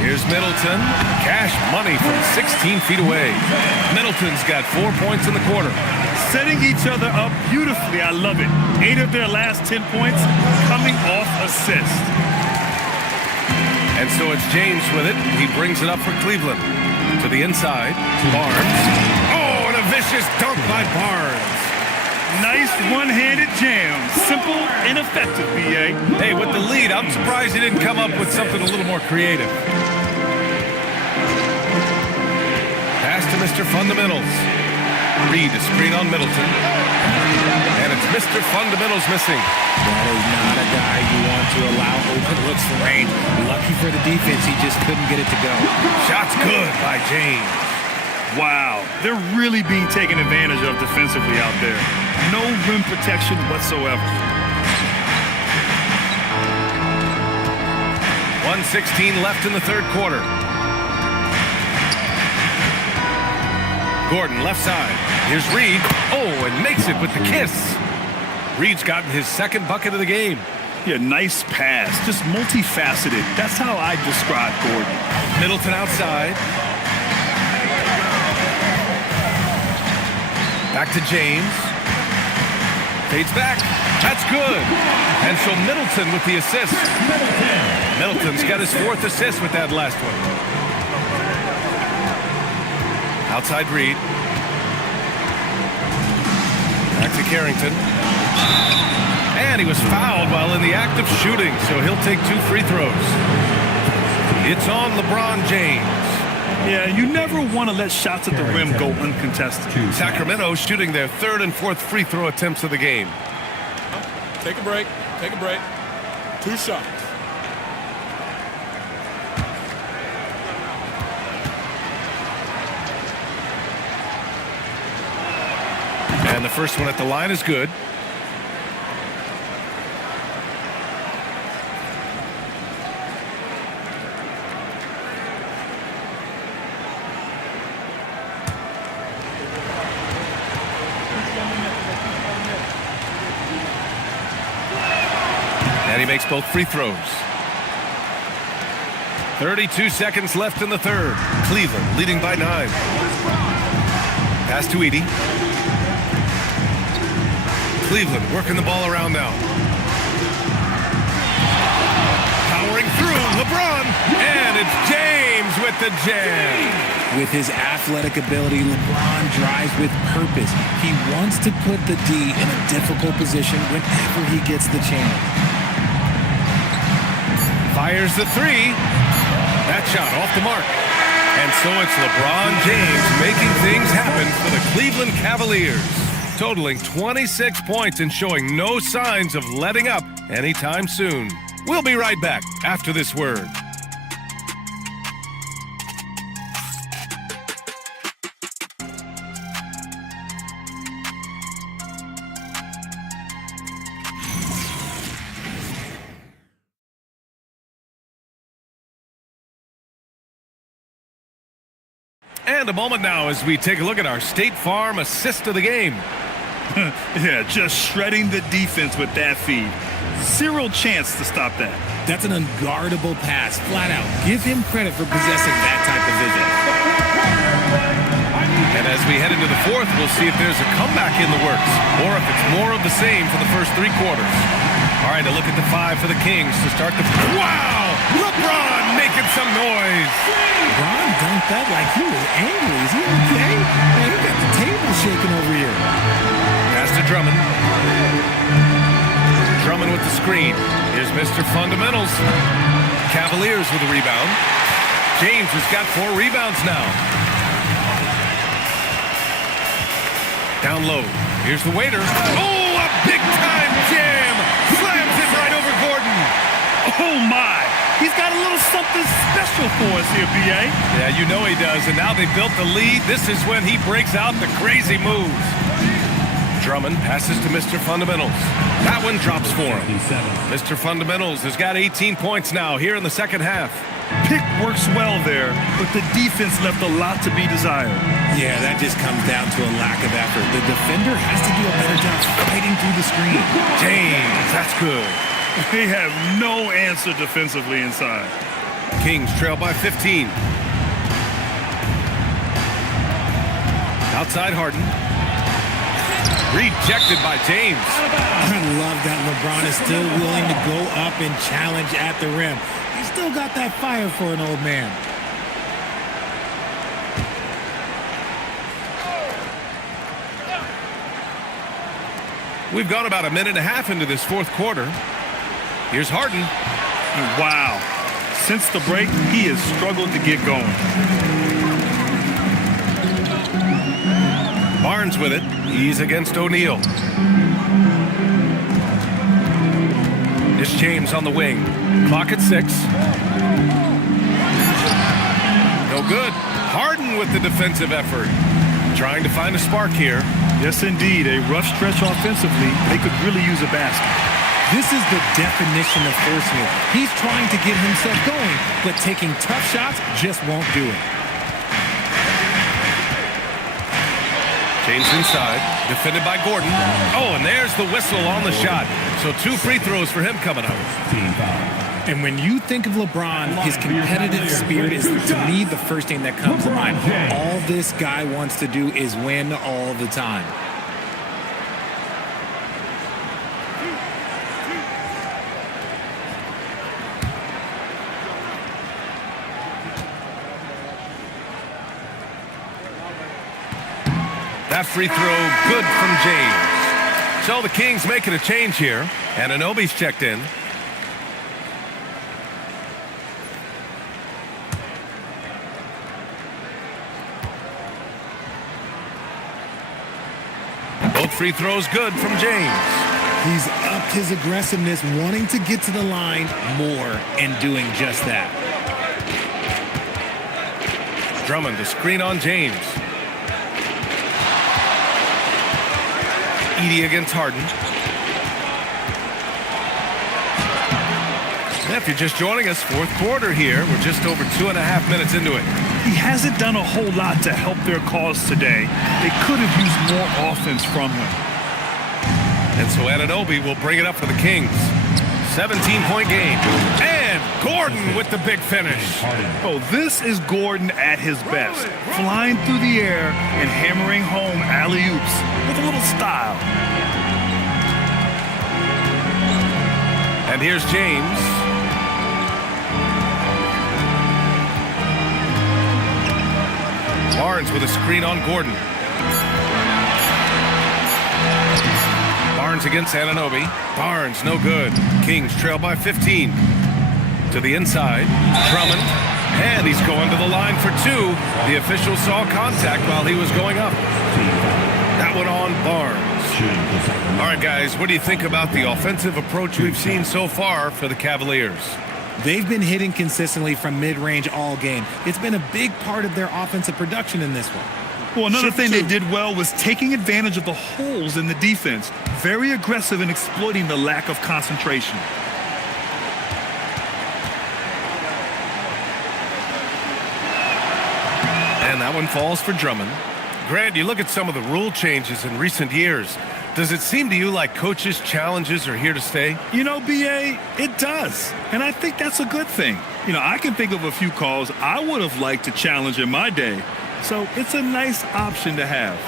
Here's Middleton. Cash money from 16 feet away. Middleton's got 4 points in the quarter. Setting each other up beautifully. I love it. 8 of their last 10 points coming off assist. And so it's James with it. He brings it up for Cleveland. To the inside. Barnes. Oh, and a vicious dunk by Barnes. Nice one-handed jam. Simple and effective, B.A. Hey, with the lead, I'm surprised he didn't come up with something a little more creative. Pass to Mr. Fundamentals. Reed to screen on Middleton. And it's Mr. Fundamentals missing. That is not a guy you want to allow open looks for range. Lucky for the defense, he just couldn't get it to go. Shot's good by James. Wow, they're really being taken advantage of defensively out there. No rim protection whatsoever. 1:16 left in the third quarter. Gordon, left side. Here's Reed. Oh, and makes it with the kiss. Reed's gotten his second bucket of the game. Yeah, nice pass. Just multifaceted. That's how I describe Gordon. Middleton outside. Back to James. Fades back. That's good. And so Middleton with the assist. Middleton's got his fourth assist with that last one. Outside Reed. Back to Carrington. And he was fouled while in the act of shooting, so he'll take 2 free throws. It's on LeBron James. Yeah, you never want to let shots at the rim go uncontested. Sacramento shooting their third and fourth free throw attempts of the game. Take a break. Take a break. 2 shots. And the first one at the line is good. And he makes both free throws. 32 seconds left in the third. Cleveland leading by 9. Pass to Edey. Cleveland working the ball around now. Powering through, LeBron, and it's James with the jam. With his athletic ability, LeBron drives with purpose. He wants to put the D in a difficult position whenever he gets the chance. Fires the 3. That shot off the mark. And so it's LeBron James making things happen for the Cleveland Cavaliers, totaling 26 points and showing no signs of letting up anytime soon. We'll be right back after this word. And a moment now as we take a look at our State Farm assist of the game. Yeah, just shredding the defense with that feed. Zero chance to stop that. That's an unguardable pass, flat out. Give him credit for possessing that type of vision. And as we head into the fourth, we'll see if there's a comeback in the works or if it's more of the same for the first 3 quarters. All right, a look at the 5 for the Kings to start the... Wow! LeBron making some noise. LeBron dunked that like he was angry. Is he okay? Man, he got the table shaking over here. Pass to Drummond. Drummond with the screen. Here's Mr. Fundamentals. Cavaliers with a rebound. James has got 4 rebounds now. Down low. Here's the waiter. Oh, a big-time jam! Slams it right over Gordon. Oh, my. He's got a little something special for us here, B.A. Yeah, you know he does. And now they built the lead. This is when he breaks out the crazy moves. Drummond passes to Mr. Fundamentals. That one drops for him. Mr. Fundamentals has got 18 points now here in the second half. Pick works well there, but the defense left a lot to be desired. Yeah, that just comes down to a lack of effort. The defender has to do a better job fighting through the screen. James, that's good. They have no answer defensively inside. Kings trail by 15. Outside Harden. Rejected by James. I love that LeBron is still willing to go up and challenge at the rim. He's still got that fire for an old man. We've gone about a minute and a half into this fourth quarter. Here's Harden. Wow. Since the break, he has struggled to get going. Barnes with it. He's against O'Neal. It's James on the wing. Clock at 6. No good. Harden with the defensive effort. Trying to find a spark here. Yes, indeed. A rough stretch offensively. They could really use a basket. This is the definition of forcing it. He's trying to get himself going, but taking tough shots just won't do it. James inside, defended by Gordon. Oh, and there's the whistle on the shot. So 2 free throws for him coming up. And when you think of LeBron, his competitive spirit is, to me, the first thing that comes to mind. All this guy wants to do is win all the time. That free throw good from James. So the Kings making a change here. And Anunoby's checked in. Both free throws good from James. He's upped his aggressiveness, wanting to get to the line more and doing just that. Drummond to screen on James. Edey against Harden. And if you're just joining us, fourth quarter here. We're just over 2.5 minutes into it. He hasn't done a whole lot to help their cause today. They could have used more offense from him. And so Anunoby will bring it up for the Kings. 17-point game. And Gordon with the big finish. Oh, this is Gordon at his best. Flying through the air and hammering home alley-oops with a little style. And here's James. Barnes with a screen on Gordon. Barnes against Anunoby. Barnes, no good. Kings trail by 15. To the inside. Drummond. And he's going to the line for 2. The official saw contact while he was going up. That one on Barnes. All right, guys, what do you think about the offensive approach we've seen so far for the Cavaliers? They've been hitting consistently from mid-range all game. It's been a big part of their offensive production in this one. Well, another thing they did well was taking advantage of the holes in the defense. Very aggressive in exploiting the lack of concentration. And that one falls for Drummond. Grant, you look at some of the rule changes in recent years. Does it seem to you like coaches' challenges are here to stay? You know, B.A., it does. And I think that's a good thing. You know, I can think of a few calls I would have liked to challenge in my day. So it's a nice option to have.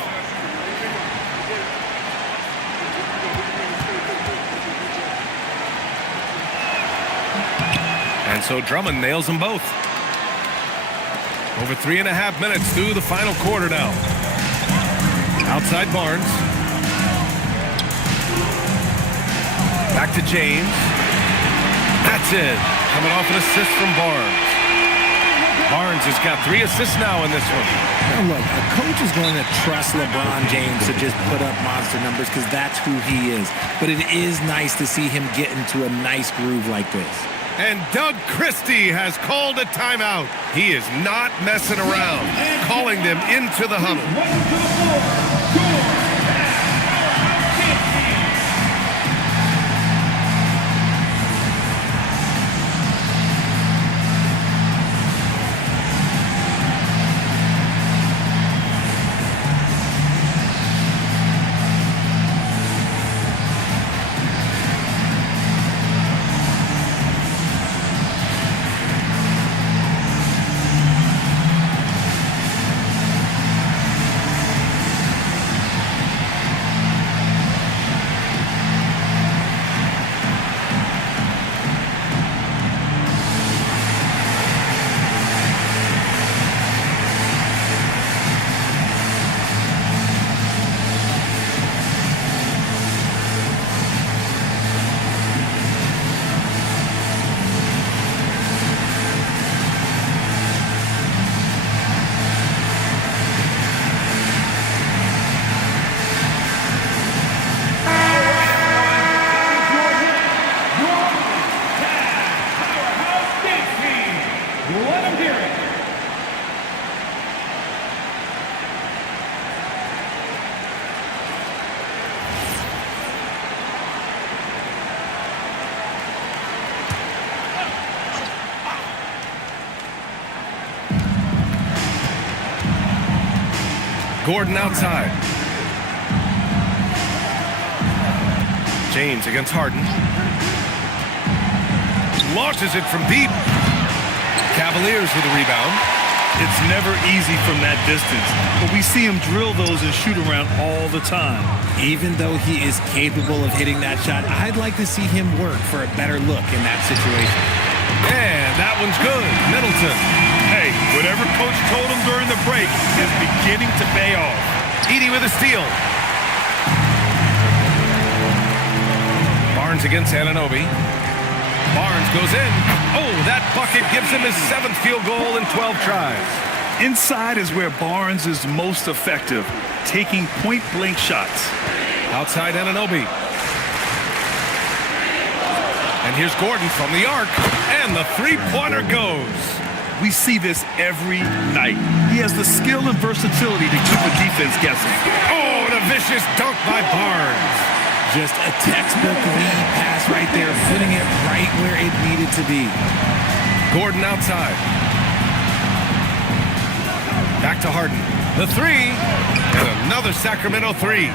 And so Drummond nails them both. Over 3.5 minutes through the final quarter now. Outside Barnes. Back to James. That's it. Coming off an assist from Barnes. Barnes has got 3 assists now in this one. Now look, a coach is going to trust LeBron James to just put up monster numbers because that's who he is. But it is nice to see him get into a nice groove like this. And Doug Christie has called a timeout. He is not messing around, calling them into the huddle. Let him hear it. Gordon outside. James against Harden. Launches it from deep. Cavaliers with a rebound. It's never easy from that distance, but we see him drill those and shoot around all the time. Even though he is capable of hitting that shot, I'd like to see him work for a better look in that situation. And that one's good. Middleton. Hey, whatever coach told him during the break is beginning to pay off. Edie with a steal. Barnes against Anunoby. Barnes goes in. Oh, that bucket gives him his 7th field goal in 12 tries. Inside is where Barnes is most effective, taking point-blank shots. Outside Anunoby. And here's Gordon from the arc. And the three-pointer goes. We see this every night. He has the skill and versatility to keep a defense guessing. Oh, and a vicious dunk by Barnes. Just a textbook lead pass right there, putting it right where it needed to be. Gordon outside. Back to Harden. The three. And another Sacramento three.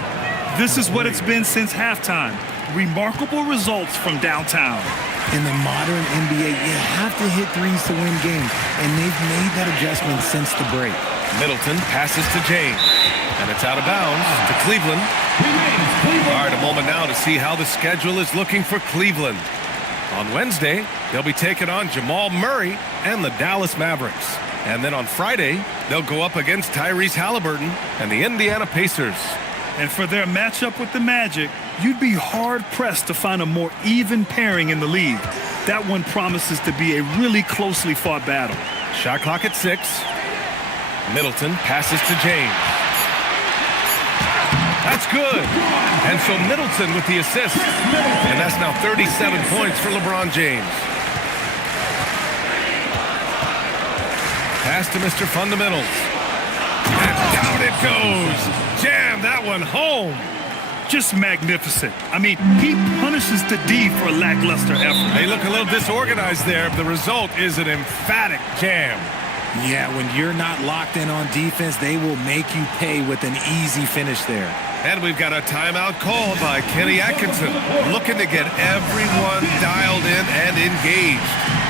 This is what it's been since halftime. Remarkable results from downtown. In the modern NBA, you have to hit threes to win games, and they've made that adjustment since the break. Middleton passes to James, and it's out of bounds to Cleveland. All right, a moment now to see how the schedule is looking for Cleveland. On Wednesday, they'll be taking on Jamal Murray and the Dallas Mavericks. And then on Friday, they'll go up against Tyrese Halliburton and the Indiana Pacers. And for their matchup with the Magic, you'd be hard-pressed to find a more even pairing in the league. That one promises to be a really closely fought battle. Shot clock at 6. Middleton passes to James. That's good. And so Middleton with the assist. And that's now 37 points for LeBron James. Pass to Mr. Fundamentals. And down it goes. Jam that one home. Just magnificent. I mean, he punishes the D for a lackluster effort. They look a little disorganized there. The result is an emphatic jam. Yeah, when you're not locked in on defense, they will make you pay with an easy finish there. And we've got a timeout called by Kenny Atkinson, looking to get everyone dialed in and engaged.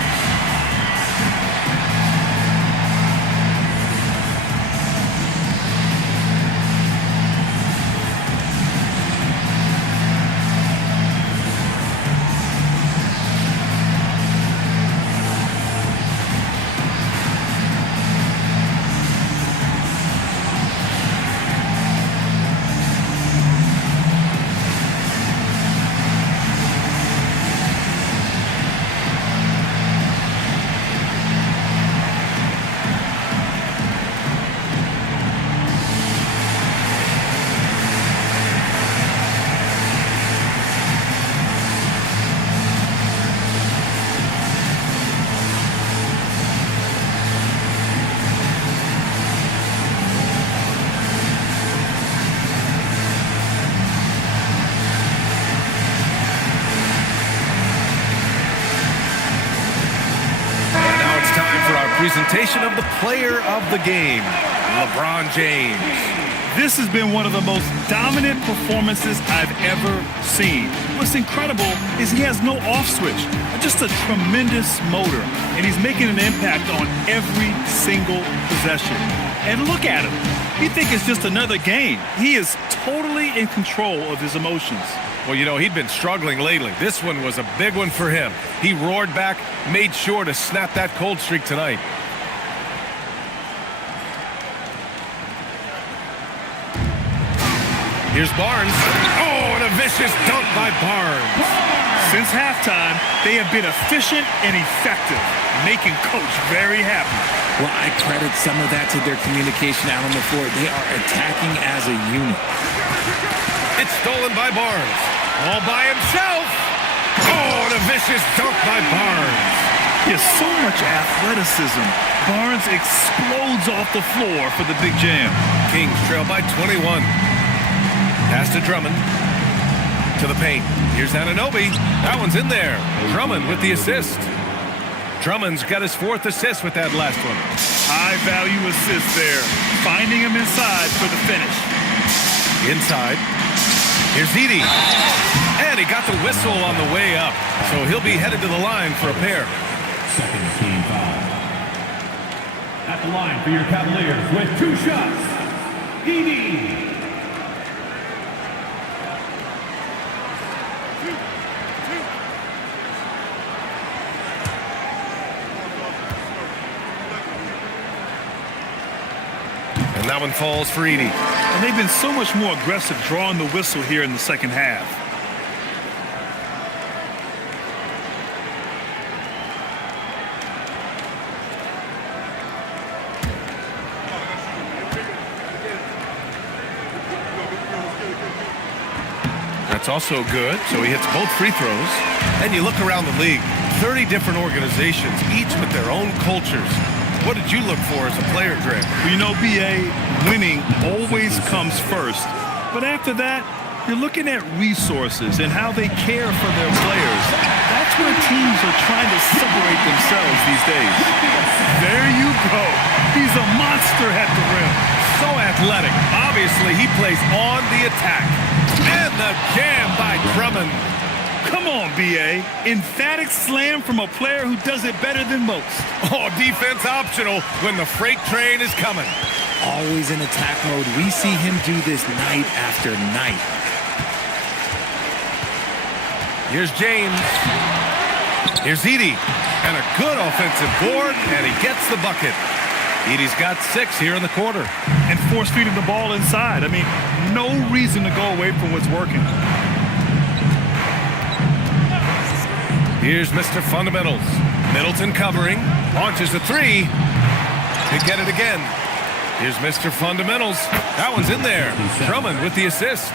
Presentation of the player of the game, LeBron James. This has been one of the most dominant performances I've ever seen. What's incredible is he has no off switch, just a tremendous motor, and he's making an impact on every single possession. And look at him. You think it's just another game. He is totally in control of his emotions. Well, you know, he'd been struggling lately. This one was a big one for him. He roared back, made sure to snap that cold streak tonight. Here's Barnes. Oh, and a vicious dunk by Barnes. Since halftime, they have been efficient and effective, making Coach very happy. Well, I credit some of that to their communication out on the floor. They are attacking as a unit. It's stolen by Barnes. All by himself. Oh, and a vicious dunk by Barnes. He has so much athleticism. Barnes explodes off the floor for the big jam. Kings trail by 21. Pass to Drummond. To the paint. Here's Anunoby. That one's in there. Drummond with the assist. Drummond's got his 4th assist with that last one. High-value assist there. Finding him inside for the finish. Inside. Here's Edey. And he got the whistle on the way up. So he'll be headed to the line for a pair. Second team foul. At the line for your Cavaliers with 2 shots, Edey. And that one falls for Edey. And they've been so much more aggressive drawing the whistle here in the second half. That's also good. So he hits both free throws. And you look around the league, 30 different organizations, each with their own cultures. What did you look for as a player, Greg? Well, you know, BA, winning always comes first. But after that, you're looking at resources and how they care for their players. That's where teams are trying to separate themselves these days. There you go. He's a monster at the rim. So athletic. Obviously, he plays on the attack. And the jam by Drummond. Come on, B.A. Emphatic slam from a player who does it better than most. Oh, defense optional when the freight train is coming. Always in attack mode. We see him do this night after night. Here's James. Here's Edey. And a good offensive board, and he gets the bucket. Edey's got 6 here in the quarter. And force feeding the ball inside. I mean, no reason to go away from what's working. Here's Mr. Fundamentals. Middleton covering. Launches a 3. They get it again. Here's Mr. Fundamentals. That one's in there. Drummond with the assist.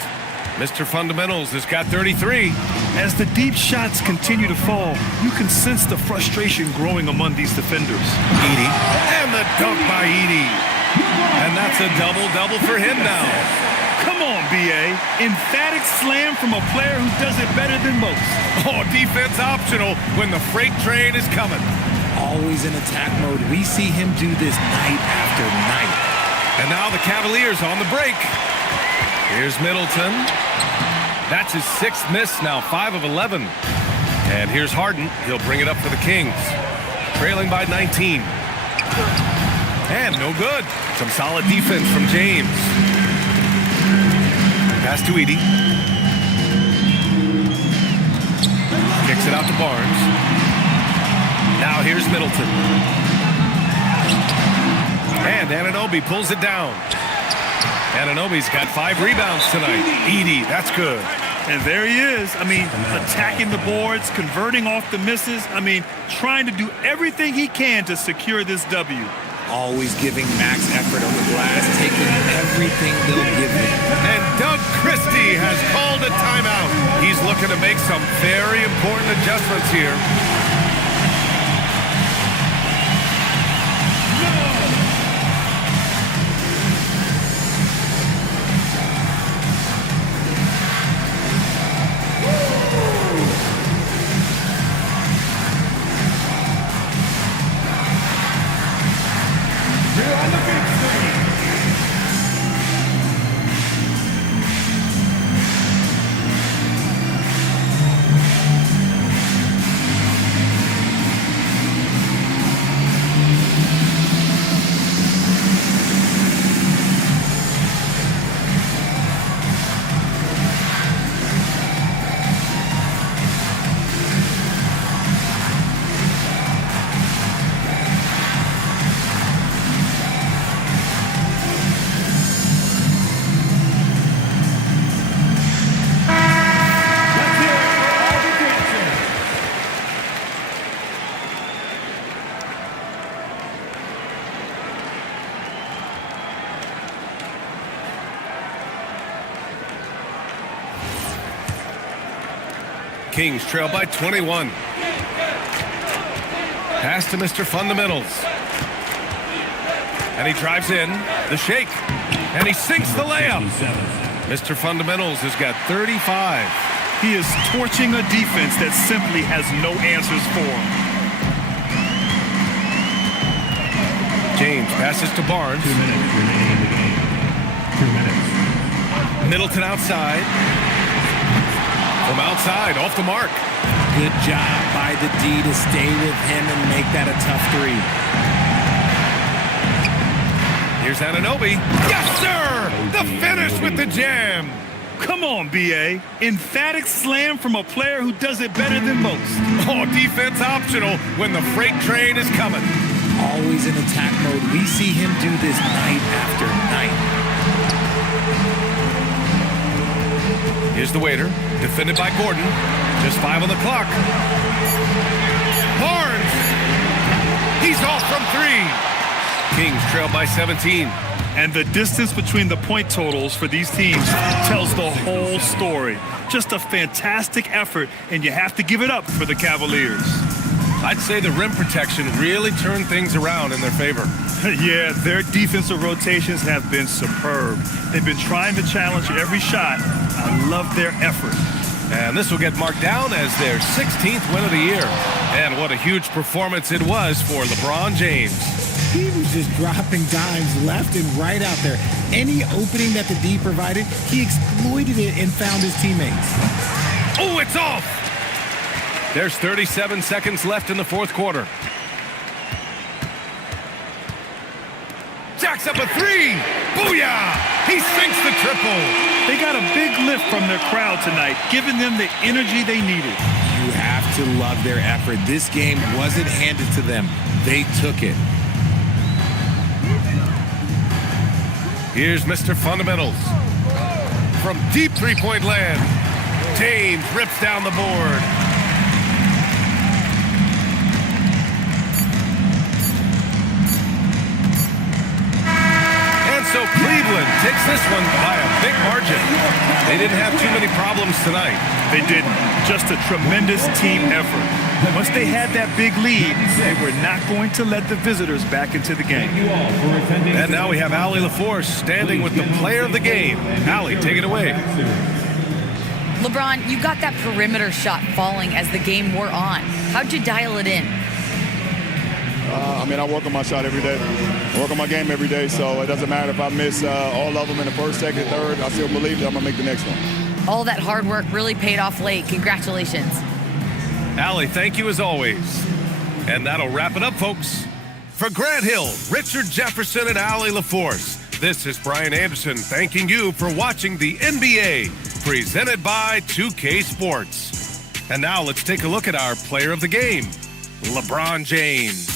Mr. Fundamentals has got 33. As the deep shots continue to fall, you can sense the frustration growing among these defenders. Edey. And the dunk by Edey. And that's a double-double for him now. Come on, B.A. Emphatic slam from a player who does it better than most. Oh, defense optional when the freight train is coming. Always in attack mode. We see him do this night after night. And now the Cavaliers on the break. Here's Middleton. That's his 6th miss now, 5 of 11. And here's Harden. He'll bring it up for the Kings. Trailing by 19. And no good. Some solid defense from James. Pass to Edey. Kicks it out to Barnes. Now here's Middleton. And Anunoby pulls it down. Anunoby's got 5 rebounds tonight. Edey, that's good. And there he is. I mean, attacking the boards, converting off the misses. I mean, trying to do everything he can to secure this W. Always giving max effort on the glass, taking everything they'll give him. And Doug Christie has called a timeout. He's looking to make some very important adjustments here. Kings trail by 21. Pass to Mr. Fundamentals. And he drives in. The shake. And he sinks the layup. Mr. Fundamentals has got 35. He is torching a defense that simply has no answers for him. James passes to Barnes. 2 minutes remaining in the game. 2 minutes. Middleton outside. From outside, off the mark. Good job by the D to stay with him and make that a tough three. Here's Anunoby. Yes, sir! The finish with the jam. Come on, B.A. Emphatic slam from a player who does it better than most. Oh, defense optional when the freight train is coming. Always in attack mode. We see him do this night after night. Here's the waiter, defended by Gordon. Just 5 on the clock. Barnes! He's off from 3. Kings trail by 17. And the distance between the point totals for these teams tells the whole story. Just a fantastic effort, and you have to give it up for the Cavaliers. I'd say the rim protection really turned things around in their favor. Yeah, their defensive rotations have been superb. They've been trying to challenge every shot. I love their effort. And this will get marked down as their 16th win of the year. And what a huge performance it was for LeBron James. He was just dropping dimes left and right out there. Any opening that the D provided, he exploited it and found his teammates. Oh, it's off! There's 37 seconds left in the fourth quarter. Jacks up a 3! Booyah! He sinks the triple! They got a big lift from their crowd tonight, giving them the energy they needed. You have to love their effort. This game wasn't handed to them. They took it. Here's Mr. Fundamentals. From deep three-point land, James rips down the board. And so Cleveland takes this one by a big margin. They didn't have too many problems tonight. They didn't. Just a tremendous team effort. Once they had that big lead, they were not going to let the visitors back into the game. And now we have Allie LaForce standing with the player of the game. Allie, take it away. LeBron, you got that perimeter shot falling as the game wore on. How'd you dial it in? I work on my shot every day. I work on my game every day, so it doesn't matter if I miss all of them in the first, second, third. I still believe that I'm going to make the next one. All that hard work really paid off late. Congratulations. Allie, thank you as always. And that'll wrap it up, folks. For Grant Hill, Richard Jefferson, and Allie LaForce, this is Brian Anderson thanking you for watching the NBA, presented by 2K Sports. And now let's take a look at our player of the game, LeBron James.